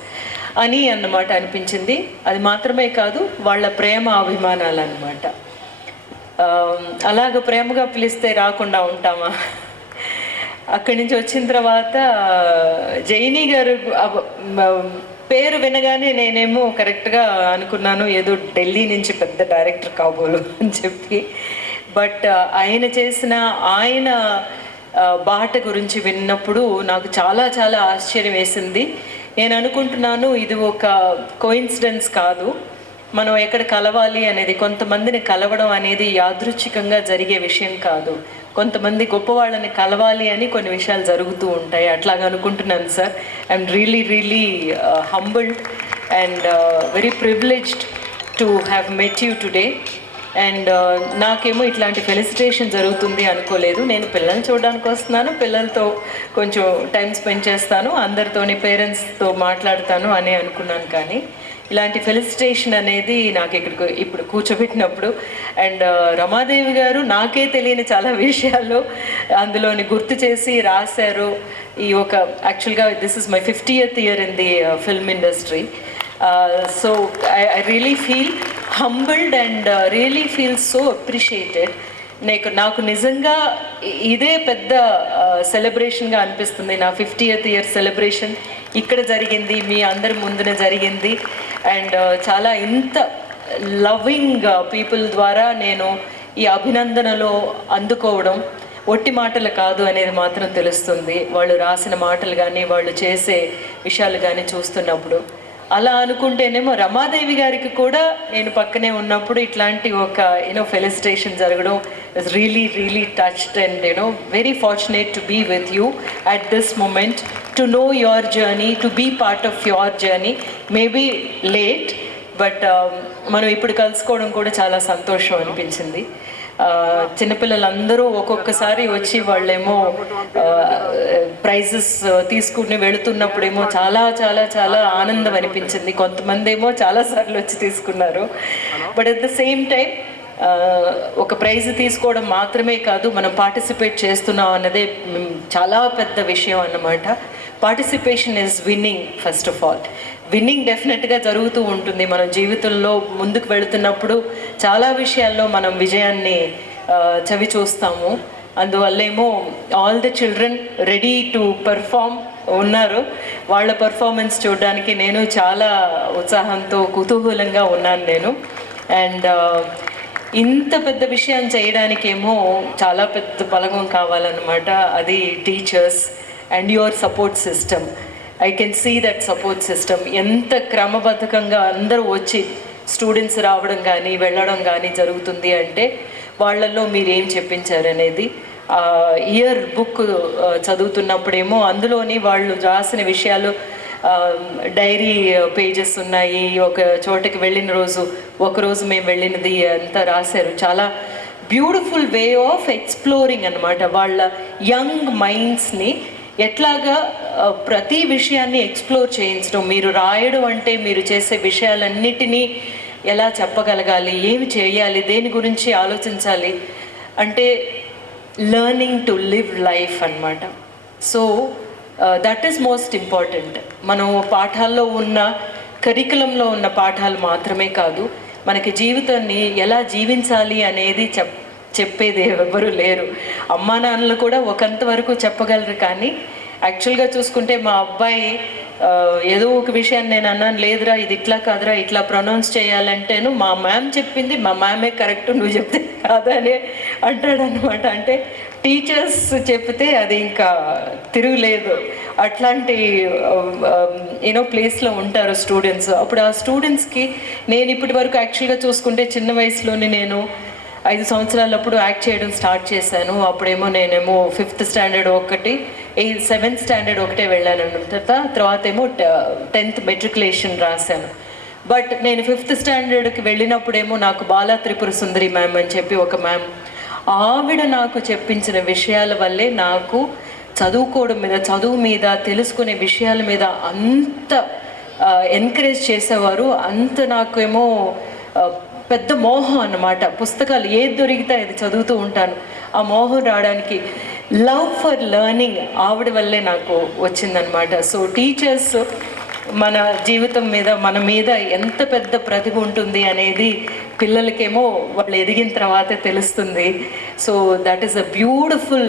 అని అన్నమాట అనిపించింది. అది మాత్రమే కాదు, వాళ్ళ ప్రేమ అభిమానాలు అన్నమాట. అలాగ ప్రేమగా పిలిస్తే రాకుండా ఉంటామా? అక్కడి నుంచి వచ్చిన తర్వాత జైని గారు పేరు వినగానే నేనేమో కరెక్ట్గా అనుకున్నాను ఏదో ఢిల్లీ నుంచి పెద్ద డైరెక్టర్ కాబోలు అని చెప్పి. బట్ ఆయన చేసిన బాట గురించి విన్నప్పుడు నాకు చాలా చాలా ఆశ్చర్యం వేసింది. నేను అనుకుంటున్నాను ఇది ఒక కోయిన్సిడెన్స్ కాదు, మనం ఎక్కడ కలవాలి అనేది, కొంతమందిని కలవడం అనేది యాదృచ్ఛికంగా జరిగే విషయం కాదు. కొంతమంది గొప్పవాళ్ళని కలవాలి అని కొన్ని విషయాలు జరుగుతూ ఉంటాయి. అట్లాగా అనుకుంటున్నాను sir. I'm really humbled and very privileged to have met you today. And నాకేమో ఇట్లాంటి ఫెలిసిటేషన్ జరుగుతుంది అనుకోలేదు. నేను పిల్లల్ని చూడడానికి వస్తున్నాను, పిల్లలతో కొంచెం టైం స్పెండ్ చేస్తాను, అందరితోని పేరెంట్స్తో మాట్లాడతాను అని అనుకున్నాను. కానీ ఇలాంటి ఫెలిసిటేషన్ అనేది నాకు ఇప్పుడు కూర్చోబెట్టినప్పుడు అండ్ రమాదేవి గారు నాకే తెలియని చాలా విషయాలు అందులోని గుర్తు చేసి రాశారు. యాక్చువల్గా this is my 50th year in the film industry. So I really feel humbled and really feel so appreciated. నాకు నిజంగా ఇదే పెద్ద సెలబ్రేషన్గా అనిపిస్తుంది. నా 50th year సెలబ్రేషన్ ఇక్కడ జరిగింది, మీ అందరి ముందున జరిగింది. అండ్ చాలా ఇంత లవింగ్ పీపుల్ ద్వారా నేను ఈ అభినందనలో అందుకోవడం ఒట్టి మాటలు కాదు అనేది మాత్రం తెలుస్తుంది. వాళ్ళు రాసిన మాటలు కానీ వాళ్ళు చేసే విషయాలు కానీ చూస్తున్నప్పుడు. అలా అనుకుంటేనేమో రమాదేవి గారికి కూడా నేను పక్కనే ఉన్నప్పుడు ఇట్లాంటి ఒక ఫెలిసిటేషన్ జరగడం is really touched and very fortunate to be with you at this moment, to know your journey, to be part of your journey. Maybe late, but మనం ఇప్పుడు కలుసుకోవడం కూడా చాలా సంతోషం అనిపించింది. చిన్నపిల్లలందరూ ఒక్కొక్కసారి వచ్చి వాళ్ళేమో ప్రైజెస్ తీసుకుని వెళుతున్నప్పుడేమో చాలా చాలా చాలా ఆనందం అనిపించింది. కొంతమంది ఏమో చాలాసార్లు వచ్చి తీసుకున్నారు. But at the same time ఒక ప్రైజ్ తీసుకోవడం మాత్రమే కాదు, మనం పార్టిసిపేట్ చేస్తున్నాం అన్నదే చాలా పెద్ద విషయం అన్నమాట. Participation is winnowing. First of all winnowing డెఫినెట్గా జరుగుతూ ఉంటుంది. మన జీవితంలో ముందుకు వెళుతున్నప్పుడు చాలా విషయాల్లో మనం విజయాన్ని చవి చూస్తాము. అందువల్లేమో all the children ready to perform ఉన్నారు. వాళ్ళ పర్ఫార్మెన్స్ చూడడానికి నేను చాలా ఉత్సాహంతో కుతూహలంగా ఉన్నాను నేను. అండ్ ఇంత పెద్ద విషయం చేయడానికేమో చాలా పెద్ద బలగం కావాలన్నమాట. అది teachers and your support system. I can see that support system ఎంత క్రమబద్ధకంగా అందరూ వచ్చి స్టూడెంట్స్ రావడం కానీ వెళ్ళడం కానీ జరుగుతుంది అంటే వాళ్ళల్లో మీరేం చెప్పించారనేది. ఇయర్ బుక్ చదువుతున్నప్పుడేమో అందులోని వాళ్ళు రాసిన విషయాలు డైరీ పేజెస్ ఉన్నాయి. ఒక చోటకి వెళ్ళిన రోజు, ఒకరోజు మేము వెళ్ళినది అంతా రాశారు. చాలా బ్యూటిఫుల్ వే ఆఫ్ ఎక్స్ప్లోరింగ్ అన్నమాట. వాళ్ళ యంగ్ మైండ్స్ని ఎట్లాగా ప్రతి విషయాన్ని ఎక్స్ప్లోర్ చేయించడం. మీరు రాయడం అంటే మీరు చేసే విషయాలన్నిటినీ ఎలా చెప్పగలగాలి, ఏమి చేయాలి, దేని గురించి ఆలోచించాలి అంటే లర్నింగ్ టు లివ్ లైఫ్ అన్నమాట. So that is most important. మనం పాఠాల్లో ఉన్న కరికులంలో ఉన్న పాఠాలు మాత్రమే కాదు, మనకి జీవితాన్ని ఎలా జీవించాలి అనేది చెప్పేది ఎవరు లేరు. అమ్మా నాన్నలు కూడా ఒకంత వరకు చెప్పగలరు. కానీ యాక్చువల్గా చూసుకుంటే మా అబ్బాయి ఏదో ఒక విషయాన్ని నేను అన్నాను, లేదురా ఇది ఇట్లా కాదురా ఇట్లా ప్రొనౌన్స్ చేయాలంటేను మా మ్యామ్ చెప్పింది, మా మ్యామే కరెక్ట్, నువ్వు చెప్తే కాదని అంటాడనమాట. అంటే టీచర్స్ చెప్తే అది ఇంకా తిరుగులేదు. అట్లాంటి ప్లేస్లో ఉంటారు స్టూడెంట్స్. అప్పుడు ఆ స్టూడెంట్స్కి నేను ఇప్పటి వరకు యాక్చువల్గా చూసుకుంటే చిన్న వయసులోనే నేను 5 సంవత్సరాలప్పుడు యాక్ట్ చేయడం స్టార్ట్ చేశాను. అప్పుడేమో నేనేమో 5th స్టాండర్డ్ ఒకటి, 7th స్టాండర్డ్ ఒకటే వెళ్ళాను. తర్వాత ఏమో 10th మెట్రికులేషన్ రాశాను. బట్ నేను 5th స్టాండర్డ్కి వెళ్ళినప్పుడేమో నాకు బాలా త్రిపుర సుందరి మ్యామ్ అని చెప్పి ఒక మ్యామ్, ఆవిడ నాకు చెప్పించిన విషయాల వల్లే నాకు చదువుకోవడం మీద, చదువు మీద, తెలుసుకునే విషయాల మీద అంత ఎంకరేజ్ చేసేవారు. అంత నాకేమో పెద్ద మోహం అన్నమాట. పుస్తకాలు ఏది దొరికితే అది చదువుతూ ఉంటాను. ఆ మోహం రావడానికి లవ్ ఫర్ లెర్నింగ్ ఆవిడ వల్లే నాకు వచ్చిందనమాట. సో టీచర్స్ మన జీవితం మీద, మన మీద ఎంత పెద్ద ప్రతిభ ఉంటుంది అనేది పిల్లలకేమో వాళ్ళు ఎదిగిన తర్వాతే తెలుస్తుంది. So that is a beautiful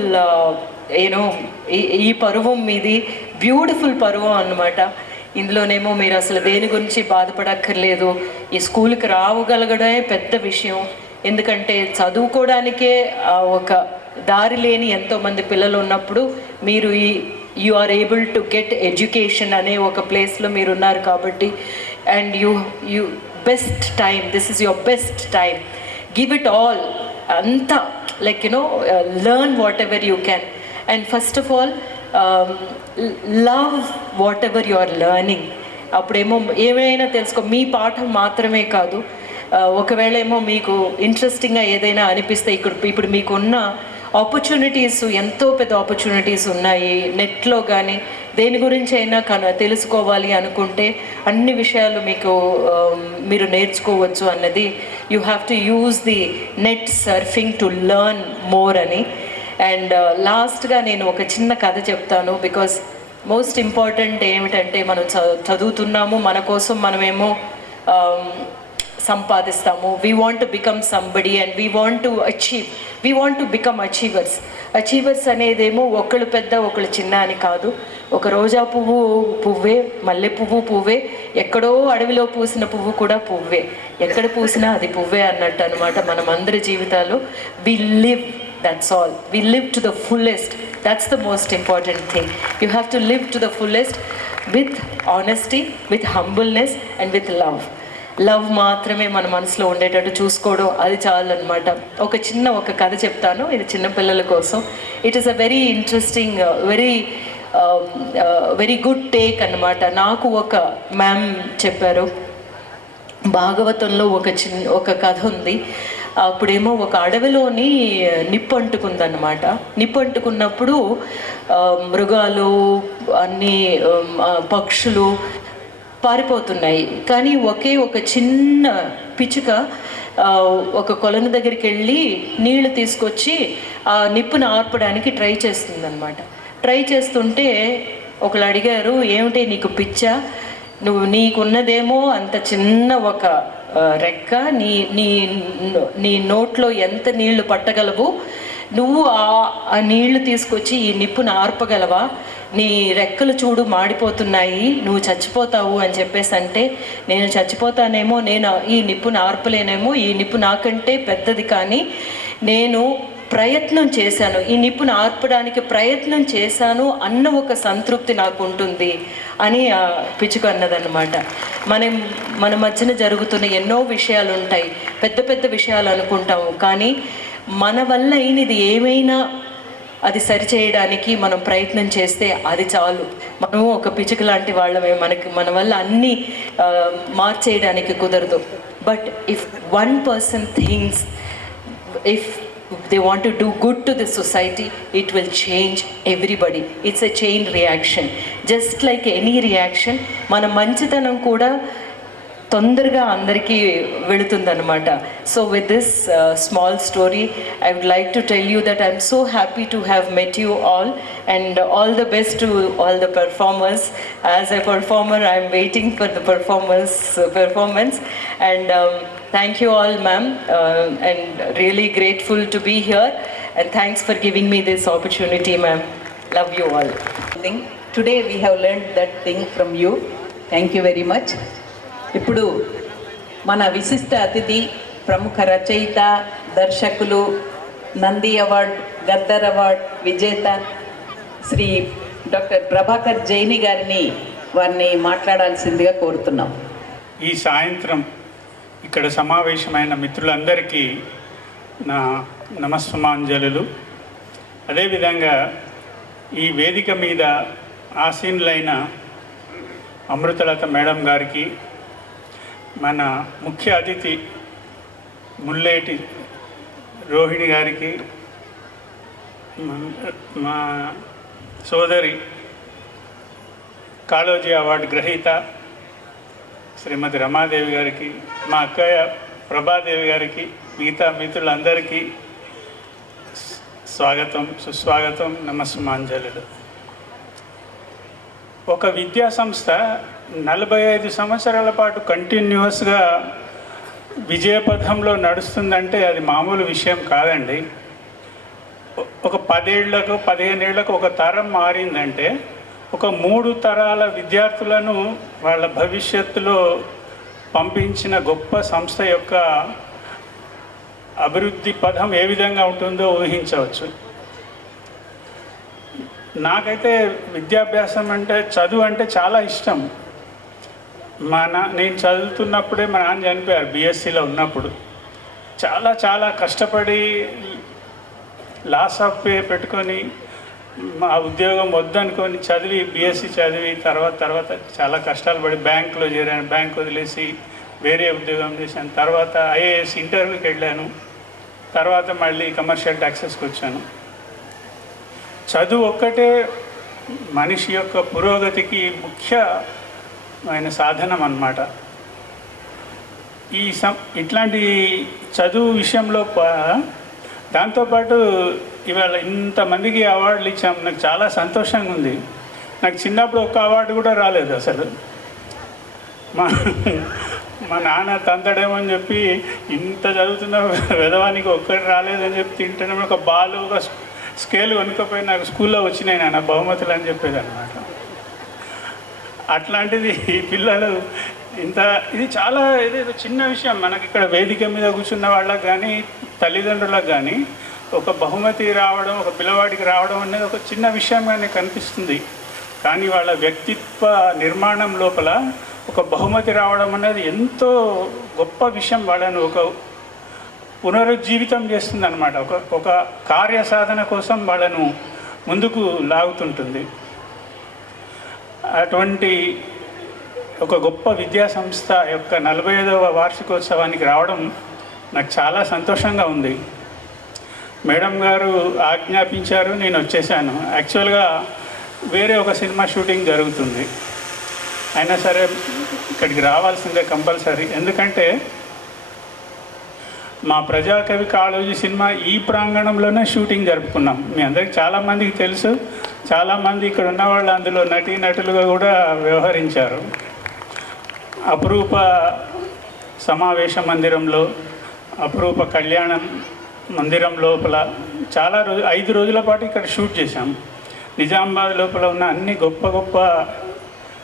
you know, ఈ పర్వం మీది బ్యూటిఫుల్ పర్వం అన్నమాట. ఇందులోనేమో మీరు అసలు దేని గురించి బాధపడక్కర్లేదు. ఈ స్కూల్కి రావగలగడమే పెద్ద విషయం. ఎందుకంటే చదువుకోవడానికే ఒక దారి లేని ఎంతోమంది పిల్లలు ఉన్నప్పుడు మీరు you are able to get education అనే ఒక ప్లేస్లో మీరు ఉన్నారు కాబట్టి, and you best time, this is your best time. Give it all, అంతా like you know learn whatever you can. And first of all love whatever you are learning. అప్పుడేమో ఏమైనా తెలుసుకో, మీ పాఠం మాత్రమే కాదు. ఒకవేళ ఏమో మీకు ఇంట్రెస్టింగ్గా ఏదైనా అనిపిస్తే, ఇప్పుడు మీకున్న ఆపర్చునిటీస్, ఎంతో పెద్ద ఆపర్చునిటీస్ ఉన్నాయి నెట్లో కానీ దేని గురించి అయినా తెలుసుకోవాలి అనుకుంటే అన్ని విషయాలు మీరు నేర్చుకోవచ్చు అన్నది. You have to use the net surfing to learn more అని. అండ్ లాస్ట్గా నేను ఒక చిన్న కథ చెప్తాను. బికాస్ మోస్ట్ ఇంపార్టెంట్ ఏమిటంటే, మనం చదువుతున్నాము, మన కోసం మనమేమో సంపాదిస్తాము. We want to become somebody and we want to become achievers. Achievers అనేదేమో ఒకళ్ళు పెద్ద ఒకళ్ళు చిన్న అని కాదు. ఒక రోజా పువ్వే, మల్లె పువ్వే, ఎక్కడో అడవిలో పూసిన పువ్వు కూడా పువ్వే, ఎక్కడ పూసినా అది పువ్వే అన్నట్టు అనమాట. మనం అందరి జీవితాలు we live, that's all, we live to the fullest. That's the most important thing. You have to live to the fullest with honesty, with humbleness and with love. Love మాత్రమే మన మనసులో ఉండేటట్టు చూసుకోవడం, అది చాలు అనమాట. ఒక కథ చెప్తాను, ఇది చిన్నపిల్లల కోసం. It is a very interesting, very good take అన్నమాట. నాకు ఒక మ్యామ్ చెప్పారు, భాగవతంలో ఒక కథ ఉంది. అప్పుడేమో ఒక అడవిలోని నిప్పు అంటుకుందన్నమాట. నిప్పు అంటుకున్నప్పుడు మృగాలు, అన్ని పక్షులు పారిపోతున్నాయి. కానీ ఒక చిన్న పిచ్చుక ఒక కొలను దగ్గరికి వెళ్ళి నీళ్లు తీసుకొచ్చి ఆ నిప్పును ఆర్పడానికి ట్రై చేస్తుందన్నమాట. ట్రై చేస్తుంటే ఒకళ్ళు అడిగారు, ఏమిటి నీకు పిచ్చా, నీకున్నదేమో అంత చిన్న ఒక రెక్క, నీ నోట్లో ఎంత నీళ్లు పట్టగలవు, నువ్వు ఆ నీళ్లు తీసుకొచ్చి ఈ నిప్పును ఆర్పగలవా, నీ రెక్కలు చూడు మాడిపోతున్నాయి, నువ్వు చచ్చిపోతావు అని చెప్పేసి అంటే, నేను చచ్చిపోతానేమో, నేను ఈ నిప్పును ఆర్పలేనేమో, ఈ నిప్పు నాకంటే పెద్దది, కానీ నేను ప్రయత్నం చేశాను, ఈ నిప్పును ఆర్పడానికి ప్రయత్నం చేశాను అన్న ఒక సంతృప్తి నాకు ఉంటుంది అని ఆ పిచ్చుక అన్నదన్నమాట. మన మధ్యన జరుగుతున్న ఎన్నో విషయాలు ఉంటాయి, పెద్ద పెద్ద విషయాలు అనుకుంటాము, కానీ మన వల్ల అయినది ఏమైనా అది సరిచేయడానికి మనం ప్రయత్నం చేస్తే అది చాలు. మనము ఒక పిచ్చుక లాంటి వాళ్ళమే, మన వల్ల అన్నీ మార్చేయడానికి కుదరదు. But if one person things, if they want to do good to the society, it will change everybody. It's a chain reaction. Just like any reaction, మన మంచితనం కూడా తొందరగా అందరికీ వెళుతుందన్నమాట. So with this small story I would like to tell you that I'm so happy to have met you all, and all the best to all the performers. As a performer I'm waiting for the performance and thank you all, ma'am, and really grateful to be here, and thanks for giving me this opportunity, ma'am. Love you all. Today we have learned that thing from you. Thank you very much. ఇప్పుడు మన విశిష్ట అతిథి, ప్రముఖ రచయిత, దర్శకులు, Nandi award, Gaddar award విజేత Shri doctor Prabhakar జైని వారిని మాట్లాడాల్సిందిగా కోరుతున్నాం. ఈ సాయంత్రం ఇక్కడ సమావేశమైన మిత్రులందరికీ నా నమస్సుమాంజలులు. అదేవిధంగా ఈ వేదిక మీద ఆసీనులైన అమృతలత మేడం గారికి, మన ముఖ్య అతిథి ముల్లేటి రోహిణి గారికి, మా సోదరి కాళోజీ అవార్డు గ్రహీత శ్రీమతి రమాదేవి గారికి, మా అక్కయ్య ప్రభాదేవి గారికి, మిగతా మిత్రులందరికీ స్వాగతం, సుస్వాగతం, నమస్సుమాంజలులు. ఒక విద్యా సంస్థ 45 సంవత్సరాల పాటు కంటిన్యూస్గా విజయపథంలో నడుస్తుందంటే అది మామూలు విషయం కాదండి. ఒక 10 ఏళ్లకు 15 ఏళ్లకు ఒక తరం మారిందంటే ఒక 3 తరాల విద్యార్థులను వాళ్ళ భవిష్యత్తులో పంపించిన గొప్ప సంస్థ యొక్క అభివృద్ధి పథం ఏ విధంగా ఉంటుందో ఊహించవచ్చు. నాకైతే విద్యాభ్యాసం అంటే, చదువు అంటే చాలా ఇష్టం. నేను చదువుతున్నప్పుడే మా నాన్న చనిపోయారు బీఎస్సీలో ఉన్నప్పుడు. చాలా చాలా కష్టపడి లాస్ ఆఫ్ పే పెట్టుకొని మా ఉద్యోగం వద్దనుకొని చదివి బీఎస్సీ చదివి తర్వాత చాలా కష్టాలు పడి బ్యాంకులో చేరాను. బ్యాంక్ వదిలేసి వేరే ఉద్యోగం చేశాను. తర్వాత ఐఏఎస్ ఇంటర్వ్యూకి వెళ్ళాను. తర్వాత మళ్ళీ కమర్షియల్ ట్యాక్సెస్కి వచ్చాను. చదువు ఒక్కటే మనిషి యొక్క పురోగతికి ముఖ్యమైన సాధనం అన్నమాట. ఇట్లాంటి చదువు విషయంలో దాంతోపాటు ఇవాళ ఇంతమందికి అవార్డులు ఇచ్చాము. నాకు చాలా సంతోషంగా ఉంది. నాకు చిన్నప్పుడు ఒక్క అవార్డు కూడా రాలేదు అసలు. మా నాన్న తంతడేమో అని చెప్పి ఇంత చదువుతున్న వెధవానికి ఒక్కటి రాలేదని చెప్పి తింటేనే ఒక బాలు, ఒక స్కేల్ కొనుక్కపోయి నాకు స్కూల్లో వచ్చినాయి నాన్న బహుమతులు అని చెప్పేది అనమాట. అట్లాంటిది ఈ పిల్లలు ఇది చాలా చిన్న విషయం. మనకి ఇక్కడ వేదిక మీద కూర్చున్న వాళ్ళకి కానీ తల్లిదండ్రులకు కానీ ఒక బహుమతి రావడం, ఒక పిల్లవాడికి రావడం అనేది ఒక చిన్న విషయంగానే కనిపిస్తుంది. కానీ వాళ్ళ వ్యక్తిత్వ నిర్మాణం లోపల ఒక బహుమతి రావడం అనేది ఎంతో గొప్ప విషయం. వాళ్ళను ఒక పునరుజ్జీవితం చేస్తుంది అన్నమాట. ఒక కార్యసాధన కోసం వాళ్ళను ముందుకు లాగుతుంటుంది. అటువంటి ఒక గొప్ప విద్యా సంస్థ యొక్క 45వ వార్షికోత్సవానికి రావడం నాకు చాలా సంతోషంగా ఉంది. మేడం గారు ఆజ్ఞాపించారు, నేను వచ్చేసాను. యాక్చువల్గా వేరే ఒక సినిమా షూటింగ్ జరుగుతుంది, అయినా సరే ఇక్కడికి రావాల్సిందే కంపల్సరీ. ఎందుకంటే మా ప్రజాకవి కాళోజీ సినిమా ఈ ప్రాంగణంలోనే షూటింగ్ జరుపుకున్నాం. మీ అందరికి చాలామందికి తెలుసు. చాలామంది ఇక్కడ ఉన్న వాళ్ళు అందులో నటీనటులుగా కూడా వ్యవహరించారు. అపురూప సమావేశ మందిరంలో, అపురూప కళ్యాణం మందిరం లోపల 5 రోజుల పాటు ఇక్కడ షూట్ చేశాం. నిజామాబాద్ లోపల ఉన్న అన్ని గొప్ప గొప్ప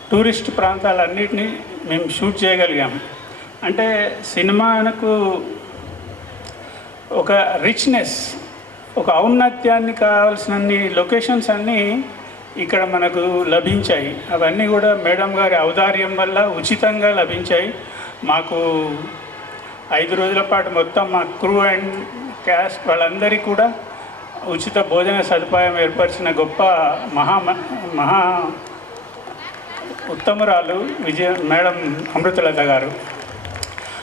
టూరిస్ట్ ప్రాంతాలన్నిటినీ మేము షూట్ చేయగలిగాం. అంటే సినిమాకు ఒక రిచ్నెస్, ఒక ఔన్నత్యాన్ని కావాల్సినన్ని లొకేషన్స్ అన్నీ ఇక్కడ మనకు లభించాయి. అవన్నీ కూడా మేడం గారి ఔదార్యం వల్ల ఉచితంగా లభించాయి. మాకు 5 రోజుల పాటు మొత్తం మా క్రూ అండ్ క్యాస్ట్ వాళ్ళందరికీ కూడా ఉచిత భోజన సదుపాయం ఏర్పరిచిన గొప్ప మహా ఉత్తమురాలు మేడం అమృతలత గారు.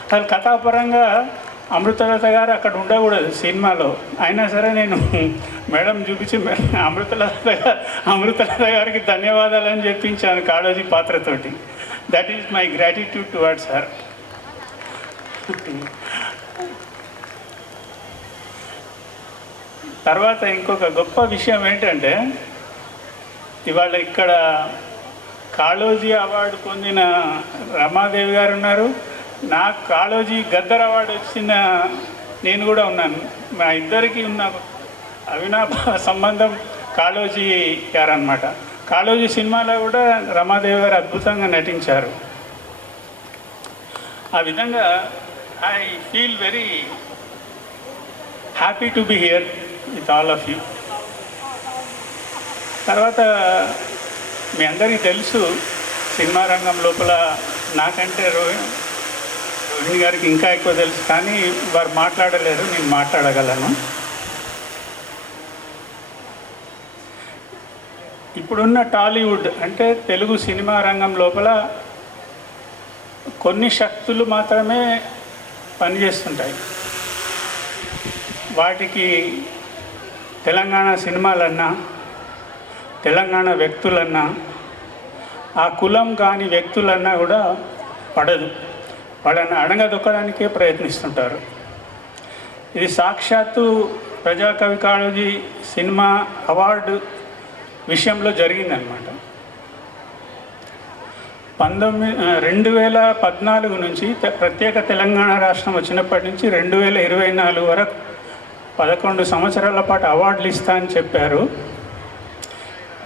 అసలు కథాపరంగా అమృతలత గారు అక్కడ ఉండకూడదు సినిమాలో, అయినా సరే నేను మేడం చూపించి అమృతలత గారికి ధన్యవాదాలని చెప్పించాను కాళోజీ పాత్రతోటి. That is my gratitude towards her. తర్వాత ఇంకొక గొప్ప విషయం ఏంటంటే, ఇవాళ ఇక్కడ కాళోజీ అవార్డు పొందిన రమాదేవి గారు ఉన్నారు. నాకు కాళోజీ గద్దర్ అవార్డు వచ్చిన నేను కూడా ఉన్నాను. మా ఇద్దరికి ఉన్న అవినాభావ సంబంధం కాళోజీ గారు అన్నమాట. కాళోజీ సినిమాలో కూడా రమాదేవి గారు అద్భుతంగా నటించారు. ఆ విధంగా I feel very happy to be here with all of you. తర్వాత మీ అందరికీ తెలుసు, సినిమా రంగం లోపల నాకంటే రోహిణి గారికి ఇంకా ఎక్కువ తెలుసు, కానీ వారు మాట్లాడలేరు, నేను మాట్లాడగలను. ఇప్పుడున్న టాలీవుడ్ అంటే తెలుగు సినిమా రంగం లోపల కొన్ని శక్తులు మాత్రమే పనిచేస్తుంటాయి. వాటికి తెలంగాణ సినిమాలన్నా, తెలంగాణ వ్యక్తులన్నా, ఆ కులం కాని వ్యక్తులన్నా కూడా పడదు. వాళ్ళని అడగదొక్కడానికే ప్రయత్నిస్తుంటారు. ఇది సాక్షాత్తు ప్రజాకవి కాళోజీ సినిమా అవార్డు విషయంలో జరిగిందనమాట. 2014 నుంచి ప్రత్యేక తెలంగాణ రాష్ట్రం వచ్చినప్పటి నుంచి 2024 వరకు 11 సంవత్సరాల పాటు అవార్డులు ఇస్తా అని చెప్పారు.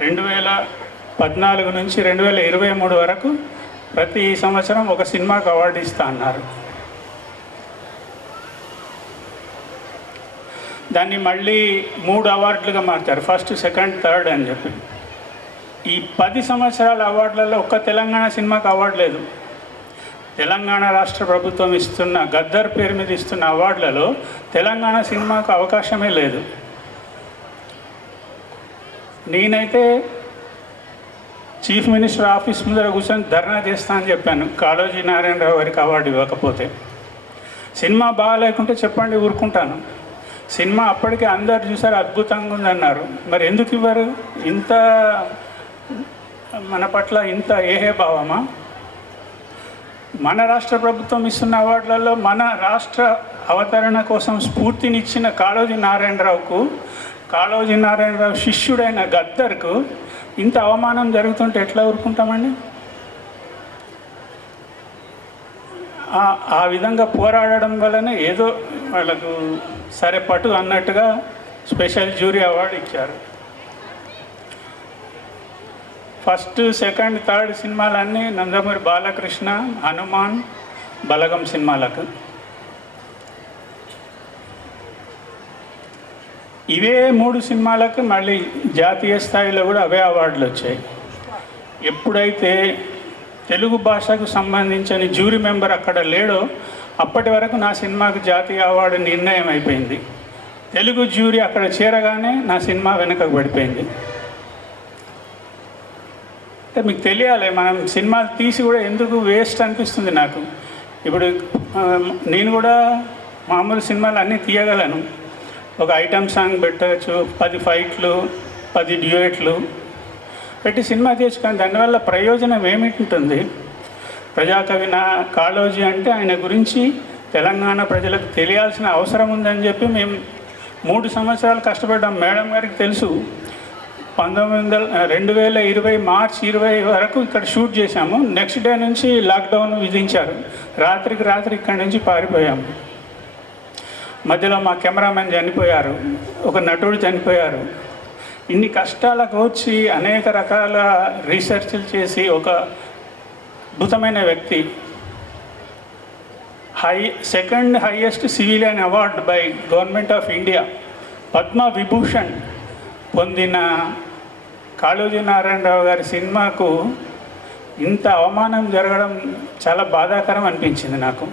2014 నుంచి 2023 వరకు ప్రతి సంవత్సరం ఒక సినిమాకు అవార్డు ఇస్తా అన్నారు. దాన్ని మళ్ళీ 3 అవార్డులుగా మార్చారు, ఫస్ట్, సెకండ్, థర్డ్ అని చెప్పి. ఈ 10 సంవత్సరాల అవార్డులలో ఒక్క తెలంగాణ సినిమాకు అవార్డు లేదు. తెలంగాణ రాష్ట్ర ప్రభుత్వం ఇస్తున్న గద్దర్ పేరు మీద ఇస్తున్న అవార్డులలో తెలంగాణ సినిమాకు అవకాశమే లేదు. నేనైతే చీఫ్ మినిస్టర్ ఆఫీస్ ముందర కూర్చొని ధర్నా చేస్తా అని చెప్పాను, కాళోజీ నారాయణరావు గారికి అవార్డు ఇవ్వకపోతే. సినిమా బాగాలేకుంటే చెప్పండి, ఊరుకుంటాను. సినిమా అప్పటికే అందరు చూసారు, అద్భుతంగా ఉందన్నారు. మరి ఎందుకు ఇవ్వరు? ఇంత మన పట్ల ఇంత ఏహే భావమా? మన రాష్ట్ర ప్రభుత్వం ఇస్తున్న అవార్డులలో మన రాష్ట్ర అవతరణ కోసం స్ఫూర్తినిచ్చిన కాళోజీ నారాయణరావుకు, కాళోజీ నారాయణరావు శిష్యుడైన గద్దర్కు ఇంత అవమానం జరుగుతుంటే ఎట్లా ఊరుకుంటామండి? ఆ విధంగా పోరాడడం వల్లనే ఏదో వాళ్ళకు సరే పట్టు అన్నట్టుగా స్పెషల్ జ్యూరీ అవార్డు ఇచ్చారు. ఫస్ట్, సెకండ్, థర్డ్ సినిమాలన్నీ నందమూరి బాలకృష్ణ, హనుమాన్, బలగం సినిమాలకు. ఇవే 3 సినిమాలకు మళ్ళీ జాతీయ స్థాయిలో కూడా అవే అవార్డులు వచ్చాయి. ఎప్పుడైతే తెలుగు భాషకు సంబంధించిన జ్యూరీ మెంబర్ అక్కడ లేడో అప్పటి వరకు నా సినిమాకు జాతీయ అవార్డు నిర్ణయం అయిపోయింది. తెలుగు జ్యూరీ అక్కడ చేరగానే నా సినిమా వెనకకు పడిపోయింది. అంటే మీకు తెలియాలి, మనం సినిమాలు తీసి కూడా ఎందుకు వేస్ట్ అనిపిస్తుంది నాకు. ఇప్పుడు నేను కూడా మామూలు సినిమాలు అన్నీ తీయగలను. ఒక ఐటమ్ సాంగ్ పెట్టవచ్చు, 10 ఫైట్లు, 10 డ్యూయెట్లు పెట్టి సినిమా తీయచ్చు. కానీ దానివల్ల ప్రయోజనం ఏమిటి? ప్రజాకవి కాళోజీ అంటే ఆయన గురించి తెలంగాణ ప్రజలకు తెలియాల్సిన అవసరం ఉందని చెప్పి మేము 3 సంవత్సరాలు కష్టపడ్డాం. మేడం గారికి తెలుసు. 2020 మార్చి 20 వరకు ఇక్కడ షూట్ చేశాము. నెక్స్ట్ డే నుంచి లాక్డౌన్ విధించారు. రాత్రికి రాత్రి ఇక్కడి నుంచి పారిపోయాము. మధ్యలో మా కెమెరామెన్ చనిపోయారు, ఒక నటుడు చనిపోయారు. ఇన్ని కష్టాలకు వచ్చి అనేక రకాల రీసెర్చ్లు చేసి ఒక అద్భుతమైన వ్యక్తి, second highest civilian award by government of India, Padma Vibhushan పొందిన కాళోజీ నారాయణరావు గారి సినిమాకు ఇంత అవమానం జరగడం చాలా బాధాకరం అనిపించింది నాకు.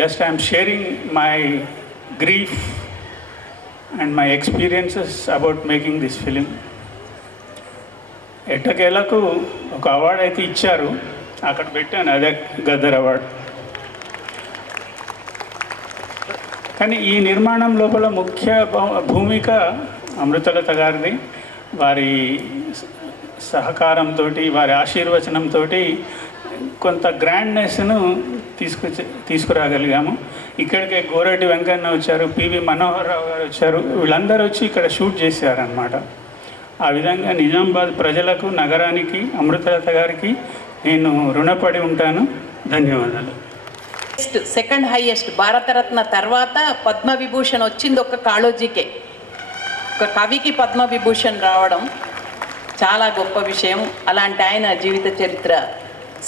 Just I'm sharing my grief and my experiences about making this film. ఎట్టకేలకు ఒక అవార్డు అయితే ఇచ్చారు, అక్కడ పెట్టాను, అదే గద్దర్ అవార్డు. కానీ ఈ నిర్మాణం లోపల ముఖ్య భూమిక అమృతలత గారిది. వారి సహకారంతో, వారి ఆశీర్వచనంతో కొంత గ్రాండ్నెస్ను తీసుకురాగలిగాము. ఇక్కడికే గోరటి వెంకన్న వచ్చారు, పివి మనోహర్ రావు గారు వచ్చారు. వీళ్ళందరూ వచ్చి ఇక్కడ షూట్ చేశారనమాట. ఆ విధంగా నిజామాబాద్ ప్రజలకు, నగరానికి, అమృతలత గారికి నేను రుణపడి ఉంటాను. ధన్యవాదాలు. సెకండ్ హైయెస్ట్ భారతరత్న తర్వాత పద్మవిభూషణ్ వచ్చింది ఒక కాళోజీకే. ఒక కవికి పద్మవిభూషణ్ రావడం చాలా గొప్ప విషయం. అలాంటి ఆయన జీవిత చరిత్ర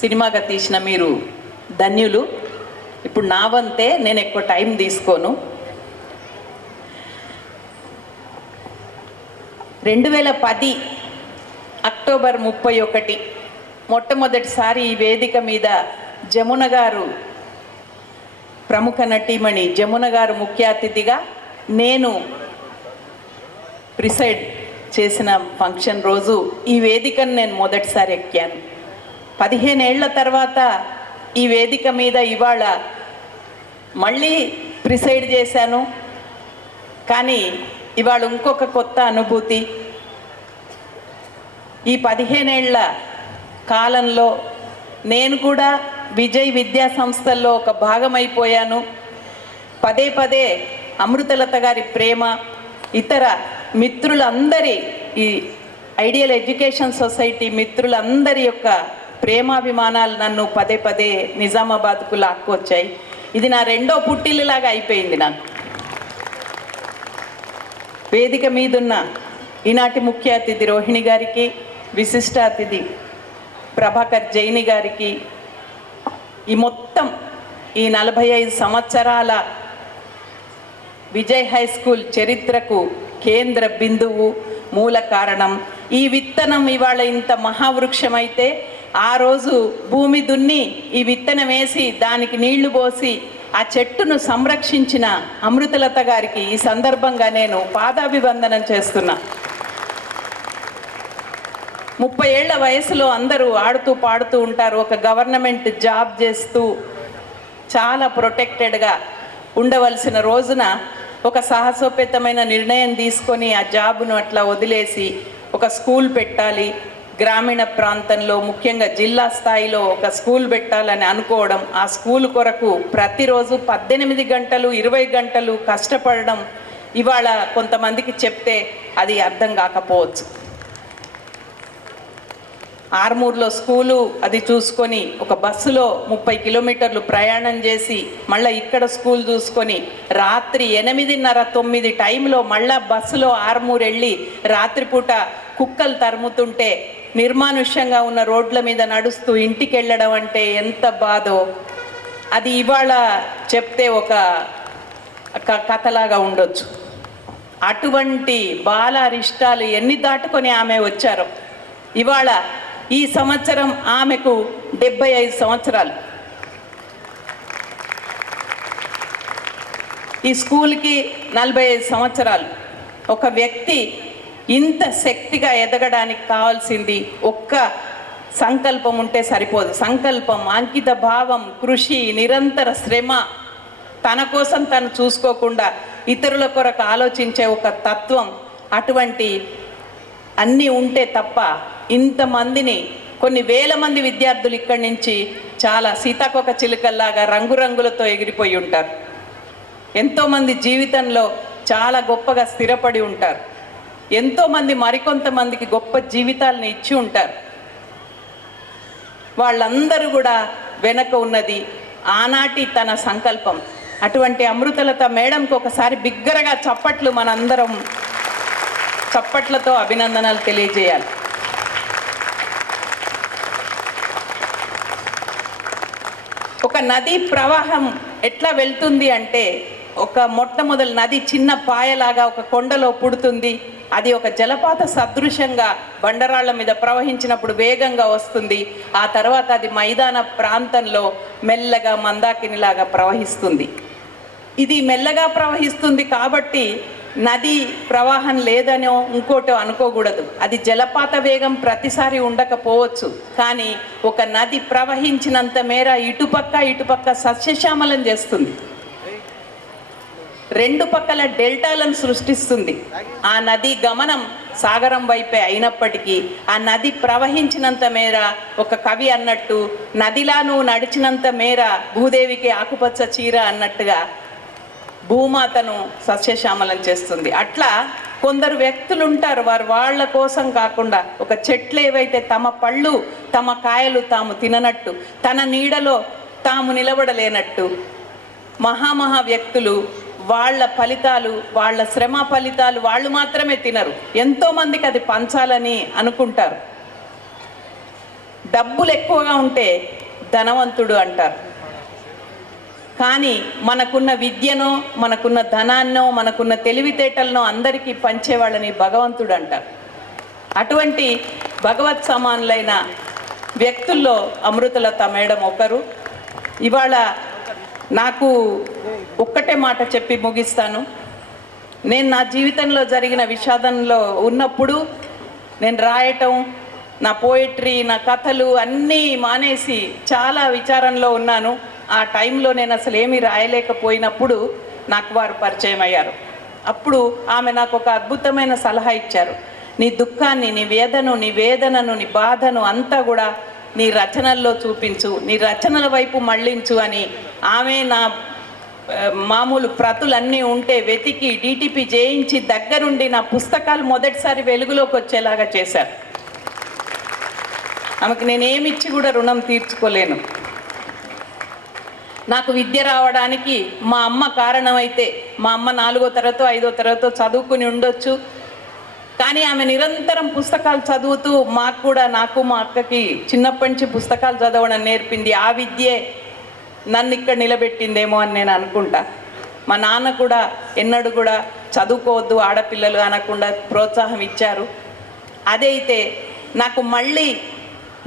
సినిమాగా తీసిన మీరు ధన్యులు. ఇప్పుడు నా వంతే, నేను ఎక్కువ టైం తీసుకోను. 2010 అక్టోబర్ 31 మొట్టమొదటిసారి ఈ వేదిక మీద జమున గారు, ప్రముఖ నటీమణి జమున గారు ముఖ్య అతిథిగా, నేను ప్రిసైడ్ చేసిన ఫంక్షన్ రోజు ఈ వేదికను నేను మొదటిసారి ఎక్కాను. 15 ఏళ్ల తర్వాత ఈ వేదిక మీద ఇవాళ మళ్ళీ ప్రిసైడ్ చేశాను. కానీ ఇవాళ ఇంకొక కొత్త అనుభూతి. ఈ 15 ఏళ్ల కాలంలో నేను కూడా విజయ్ విద్యా సంస్థల్లో ఒక భాగమైపోయాను. పదే పదే అమృతలత గారి ప్రేమ, ఇతర మిత్రులందరి, ఈ ఐడియల్ ఎడ్యుకేషన్ సొసైటీ మిత్రులందరి యొక్క ప్రేమాభిమానాలు నన్ను పదే పదే నిజామాబాద్కు లాక్కొచ్చాయి. ఇది నా రెండో పుట్టిల్లులాగా అయిపోయింది నాకు. వేదిక మీదున్న ఈనాటి ముఖ్య అతిథి రోహిణి గారికి, విశిష్ట అతిథి ప్రభాకర్ జైని గారికి, ఈ మొత్తం ఈ 45 సంవత్సరాల విజయ్ హై స్కూల్ చరిత్రకు కేంద్ర బిందువు, మూల కారణం. ఈ విత్తనం ఇవాళ ఇంత మహావృక్షమైతే ఆ రోజు భూమి దున్ని ఈ విత్తనం వేసి దానికి నీళ్లు పోసి ఆ చెట్టును సంరక్షించిన అమృతలత గారికి ఈ సందర్భంగా నేను పాదాభివందనం చేస్తున్నా. 30 ఏళ్ల వయసులో అందరూ ఆడుతూ పాడుతూ ఉంటారు. ఒక గవర్నమెంట్ జాబ్ చేస్తూ చాలా ప్రొటెక్టెడ్గా ఉండవలసిన రోజున ఒక సాహసోపేతమైన నిర్ణయం తీసుకొని ఆ జాబ్ను అట్లా వదిలేసి ఒక స్కూల్ పెట్టాలి, గ్రామీణ ప్రాంతంలో ముఖ్యంగా జిల్లా స్థాయిలో ఒక స్కూల్ పెట్టాలని అనుకోవడం, ఆ స్కూల్ కొరకు ప్రతిరోజు 18 గంటలు 20 గంటలు కష్టపడడం ఇవాళ కొంతమందికి చెప్తే అది అర్థం కాకపోవచ్చు. ఆర్మూర్లో స్కూలు అది చూసుకొని ఒక బస్సులో 30 కిలోమీటర్లు ప్రయాణం చేసి మళ్ళీ ఇక్కడ స్కూల్ చూసుకొని రాత్రి 8:30-9 టైంలో మళ్ళా బస్సులో ఆర్మూర్ వెళ్ళి రాత్రిపూట కుక్కలు తరుముతుంటే నిర్మానుష్యంగా ఉన్న రోడ్ల మీద నడుస్తూ ఇంటికి వెళ్ళడం అంటే ఎంత బాధో అది ఇవాళ చెప్తే ఒక కథలాగా ఉండొచ్చు. అటువంటి బాలారిష్టాలు ఎన్ని దాటుకొని ఆమె వచ్చారో. ఇవాళ ఈ సంవత్సరం ఆమెకు 75 సంవత్సరాలు. ఈ స్కూల్కి 45 సంవత్సరాలు. ఒక వ్యక్తి ఇంత శక్తిగా ఎదగడానికి కావాల్సింది ఒక్క సంకల్పం ఉంటే సరిపోదు. సంకల్పం, అంకిత భావం, కృషి, నిరంతర శ్రమ, తన కోసం తను చూసుకోకుండా ఇతరుల కొరకు ఆలోచించే ఒక తత్వం, అటువంటి అన్నీ ఉంటే తప్ప ఇంతమందిని, కొన్ని వేల మంది విద్యార్థులు ఇక్కడి నుంచి చాలా సీతాకోక చిలుకల్లాగా రంగురంగులతో ఎగిరిపోయి ఉంటారు. ఎంతోమంది జీవితంలో చాలా గొప్పగా స్థిరపడి ఉంటారు. ఎంతోమంది మరికొంతమందికి గొప్ప జీవితాలను ఇచ్చి ఉంటారు. వాళ్ళందరూ కూడా వెనక ఉన్నది ఆనాటి తన సంకల్పం. అటువంటి అమృతలత మేడంకి ఒకసారి బిగ్గరగా చప్పట్లు, మనందరం చప్పట్లతో అభినందనలు తెలియజేయాలి. ఒక నది ప్రవాహం ఎట్లా వెళ్తుంది అంటే, ఒక మొట్టమొదటి నది చిన్న పాయలాగా ఒక కొండలో పుడుతుంది. అది ఒక జలపాత సదృశ్యంగా బండరాళ్ల మీద ప్రవహించినప్పుడు వేగంగా వస్తుంది. ఆ తర్వాత అది మైదాన ప్రాంతంలో మెల్లగా మందాకినిలాగా ప్రవహిస్తుంది. ఇది మెల్లగా ప్రవహిస్తుంది కాబట్టి నది ప్రవాహం లేదనో ఇంకోటో అనుకోకూడదు. అది జలపాత వేగం ప్రతిసారి ఉండకపోవచ్చు, కానీ ఒక నది ప్రవహించినంత మేర ఇటుపక్క సస్యశ్యామలం చేస్తుంది. రెండు పక్కల డెల్టాలను సృష్టిస్తుంది. ఆ నది గమనం సాగరం వైపే అయినప్పటికీ ఆ నది ప్రవహించినంత మేర, ఒక కవి అన్నట్టు, నదిలా నువ్వు నడిచినంత మేర భూదేవికి ఆకుపచ్చ చీర అన్నట్టుగా భూమాతను సస్యశ్యామలం చేస్తుంది. అట్లా కొందరు వ్యక్తులు ఉంటారు, వాళ్ళ కోసం కాకుండా ఒక చెట్లు ఏవైతే తమ పళ్ళు తమ కాయలు తాము తిననట్టు, తన నీడలో తాము నిలబడలేనట్టు, మహామహా వ్యక్తులు వాళ్ళ ఫలితాలు, వాళ్ళ శ్రమ ఫలితాలు వాళ్ళు మాత్రమే తినరు, ఎంతోమందికి అది పంచాలని అనుకుంటారు. డబ్బులు ఎక్కువగా ఉంటే ధనవంతుడు అంటారు, కానీ మనకున్న విద్యనో, మనకున్న ధనాన్నో, మనకున్న తెలివితేటలనో అందరికీ పంచేవాళ్ళని భగవంతుడు అంటారు. అటువంటి భగవత్ సమానులైన వ్యక్తుల్లో అమృతలత మేడం ఒకరు. ఇవాళ నాకు ఒక్కటే మాట చెప్పి ముగిస్తాను. నేను నా జీవితంలో జరిగిన విషాదంలో ఉన్నప్పుడు నేను రాయటం, నా పోయిట్రీ, నా కథలు అన్నీ మానేసి చాలా విచారంలో ఉన్నాను. ఆ టైంలో నేను అసలు ఏమీ రాయలేకపోయినప్పుడు నాకు వారు పరిచయం అయ్యారు. అప్పుడు ఆమె నాకు ఒక అద్భుతమైన సలహా ఇచ్చారు. నీ దుఃఖాన్ని, నీ వేదనను, నీ బాధను అంతా కూడా నీ రచనల్లో చూపించు, నీ రచనల వైపు మళ్ళించు అని ఆమె నా మామూలు ప్రతులన్నీ ఉంటే వెతికి డిటిపి చేయించి దగ్గరుండి నా పుస్తకాలు మొదటిసారి వెలుగులోకి వచ్చేలాగా చేశారు. ఆమెకు నేనేమిచ్చి కూడా రుణం తీర్చుకోలేను. నాకు విద్య రావడానికి మా అమ్మ కారణమైతే, మా అమ్మ 4వ తరగతో 5వ తరగతో చదువుకుని ఉండొచ్చు, కానీ ఆమె నిరంతరం పుస్తకాలు చదువుతూ మాకు కూడా, నాకు మా అక్కకి చిన్నప్పటి నుంచి పుస్తకాలు చదవడం నేర్పింది. ఆ విద్యే నన్ను ఇక్కడ నిలబెట్టిందేమో అని నేను అనుకుంటా. మా నాన్న కూడా ఎన్నడూ కూడా చదువుకోవద్దు ఆడపిల్లలు అనకుండా ప్రోత్సాహం ఇచ్చారు. అదైతే నాకు మళ్ళీ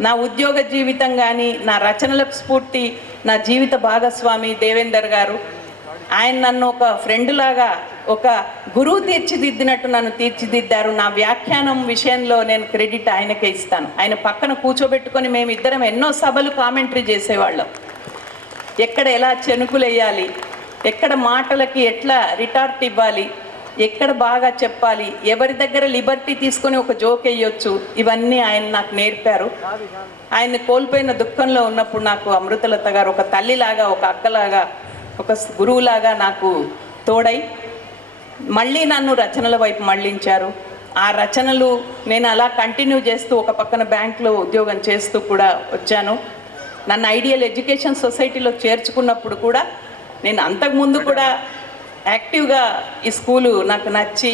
నా ఉద్యోగ జీవితం కానీ, నా రచనలకు స్ఫూర్తి నా జీవిత భాగస్వామి దేవేందర్ గారు. ఆయన నన్ను ఒక ఫ్రెండ్ లాగా, ఒక గురువు తీర్చిదిద్దినట్టు నన్ను తీర్చిదిద్దారు. నా వ్యాఖ్యానం విషయంలో నేను క్రెడిట్ ఆయనకే ఇస్తాను. ఆయన పక్కన కూర్చోబెట్టుకొని మేమిద్దరం ఎన్నో సభలు కామెంటరీ చేసేవాళ్ళం. ఎక్కడ ఎలా చెనుకులు వేయాలి, ఎక్కడ మాటలకి ఎట్లా రిటార్ట్ ఇవ్వాలి, ఎక్కడ బాగా చెప్పాలి, ఎవరి దగ్గర లిబర్టీ తీసుకొని ఒక జోక్ వేయొచ్చు, ఇవన్నీ ఆయన నాకు నేర్పారు. ఆయన్ని కోల్పోయిన దుఃఖంలో ఉన్నప్పుడు నాకు అమృతలత గారు ఒక తల్లిలాగా, ఒక అక్కలాగా, ఒక గురువులాగా నాకు తోడై మళ్ళీ నన్ను రచనల వైపు మళ్ళించారు. ఆ రచనలు నేను అలా కంటిన్యూ చేస్తూ ఒక పక్కన బ్యాంకులో ఉద్యోగం చేస్తూ కూడా వచ్చాను. నన్ను ఐడియల్ ఎడ్యుకేషన్ సొసైటీలో చేర్చుకున్నప్పుడు కూడా నేను అంతకుముందు కూడా యాక్టివ్గా ఈ స్కూలు నాకు నచ్చి,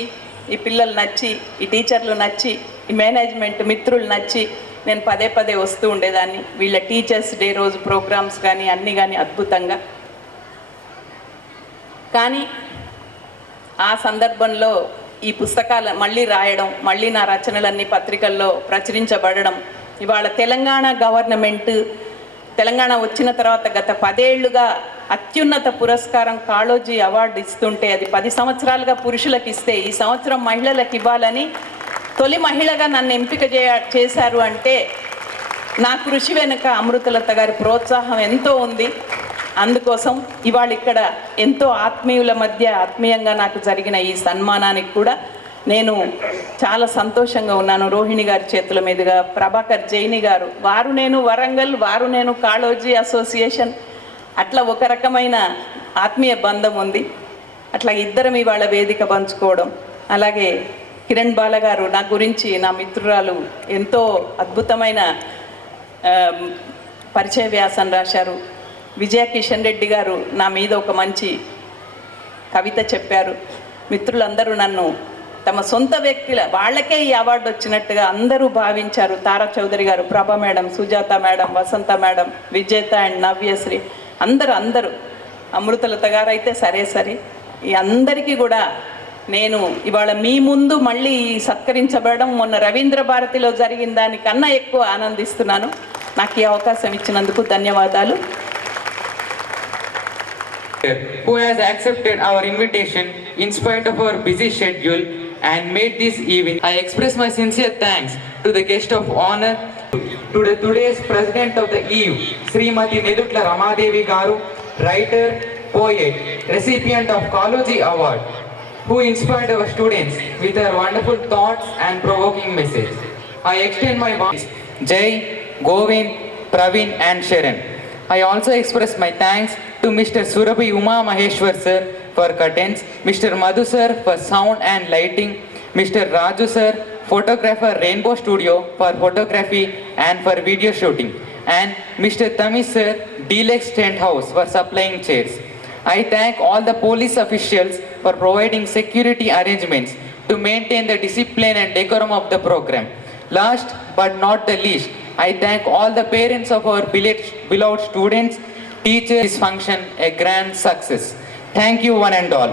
ఈ పిల్లలు నచ్చి, ఈ టీచర్లు నచ్చి, ఈ మేనేజ్మెంట్ మిత్రులు నచ్చి నేను పదే పదే వస్తూ ఉండేదాన్ని. వీళ్ళ టీచర్స్ డే రోజు ప్రోగ్రామ్స్ కానీ అన్నీ కానీ అద్భుతంగా. కానీ ఆ సందర్భంలో ఈ పుస్తకాలు మళ్ళీ రాయడం, మళ్ళీ నా రచనలన్నీ పత్రికల్లో ప్రచురించబడడం, ఇవాళ తెలంగాణ గవర్నమెంట్ తెలంగాణ వచ్చిన తర్వాత గత 10 ఏళ్లుగా అత్యున్నత పురస్కారం కాళోజీ అవార్డు ఇస్తుంటే అది 10 సంవత్సరాలుగా పురుషులకు ఇస్తే ఈ సంవత్సరం మహిళలకు ఇవ్వాలని తొలి మహిళగా నన్ను ఎంపిక చేశారు అంటే నా కృషి వెనుక అమృతలత గారి ప్రోత్సాహం ఎంతో ఉంది. అందుకోసం ఇవాళ ఇక్కడ ఎంతో ఆత్మీయుల మధ్య ఆత్మీయంగా నాకు జరిగిన ఈ సన్మానానికి కూడా నేను చాలా సంతోషంగా ఉన్నాను. రోహిణి గారి చేతుల మీదుగా, ప్రభాకర్ జైని గారు, వారు నేను వరంగల్, వారు నేను కాళోజీ అసోసియేషన్, అట్లా ఒక రకమైన ఆత్మీయ బంధం ఉంది. అట్లా ఇద్దరం ఇవాళ వేదిక పంచుకోవడం. అలాగే కిరణ్ బాల గారు నా గురించి, నా మిత్రురాలు, ఎంతో అద్భుతమైన పరిచయ వ్యాసం రాశారు. విజయ కిషన్ రెడ్డి గారు నా మీద ఒక మంచి కవిత చెప్పారు. మిత్రులందరూ నన్ను తమ సొంత వ్యక్తుల వాళ్ళకే ఈ అవార్డు వచ్చినట్టుగా అందరూ భావించారు. తారా చౌదరి గారు, ప్రభా మేడం, సుజాత మేడం, వసంత మేడం, విజేత అండ్ నవ్యశ్రీ, అందరూ అమృతలత గారు అయితే సరే ఈ అందరికీ కూడా నేను ఇవాళ మీ ముందు మళ్ళీ సత్కరించబడడం మొన్న రవీంద్ర భారతిలో జరిగిన దానికన్నా ఎక్కువ ఆనందిస్తున్నాను. నాకు ఈ అవకాశం ఇచ్చినందుకు ధన్యవాదాలు. Who has accepted our invitation in spite of our busy schedule and made this event. I express my sincere thanks to the guest of honor, to today's president of the eve, Srimati Nedutla Ramadevi Garu, writer, poet, recipient of Kaloji Award, who inspired our students with her wonderful thoughts and provoking message. I extend my thanks Jai, Govind, Praveen and Sharon. I also express my thanks to Mr. Surabhi Uma Maheshwar sir for curtains, Mr. Madhu sir for sound and lighting, Mr. Raju sir, photographer Rainbow Studio for photography and for video shooting, and Mr. Tamish sir, Deluxe Tent House for supplying chairs. I thank all the police officials for providing security arrangements to maintain the discipline and decorum of the program. Last but not the least, I thank all the parents of our beloved students, teachers. This function a grand success. Thank you one and all.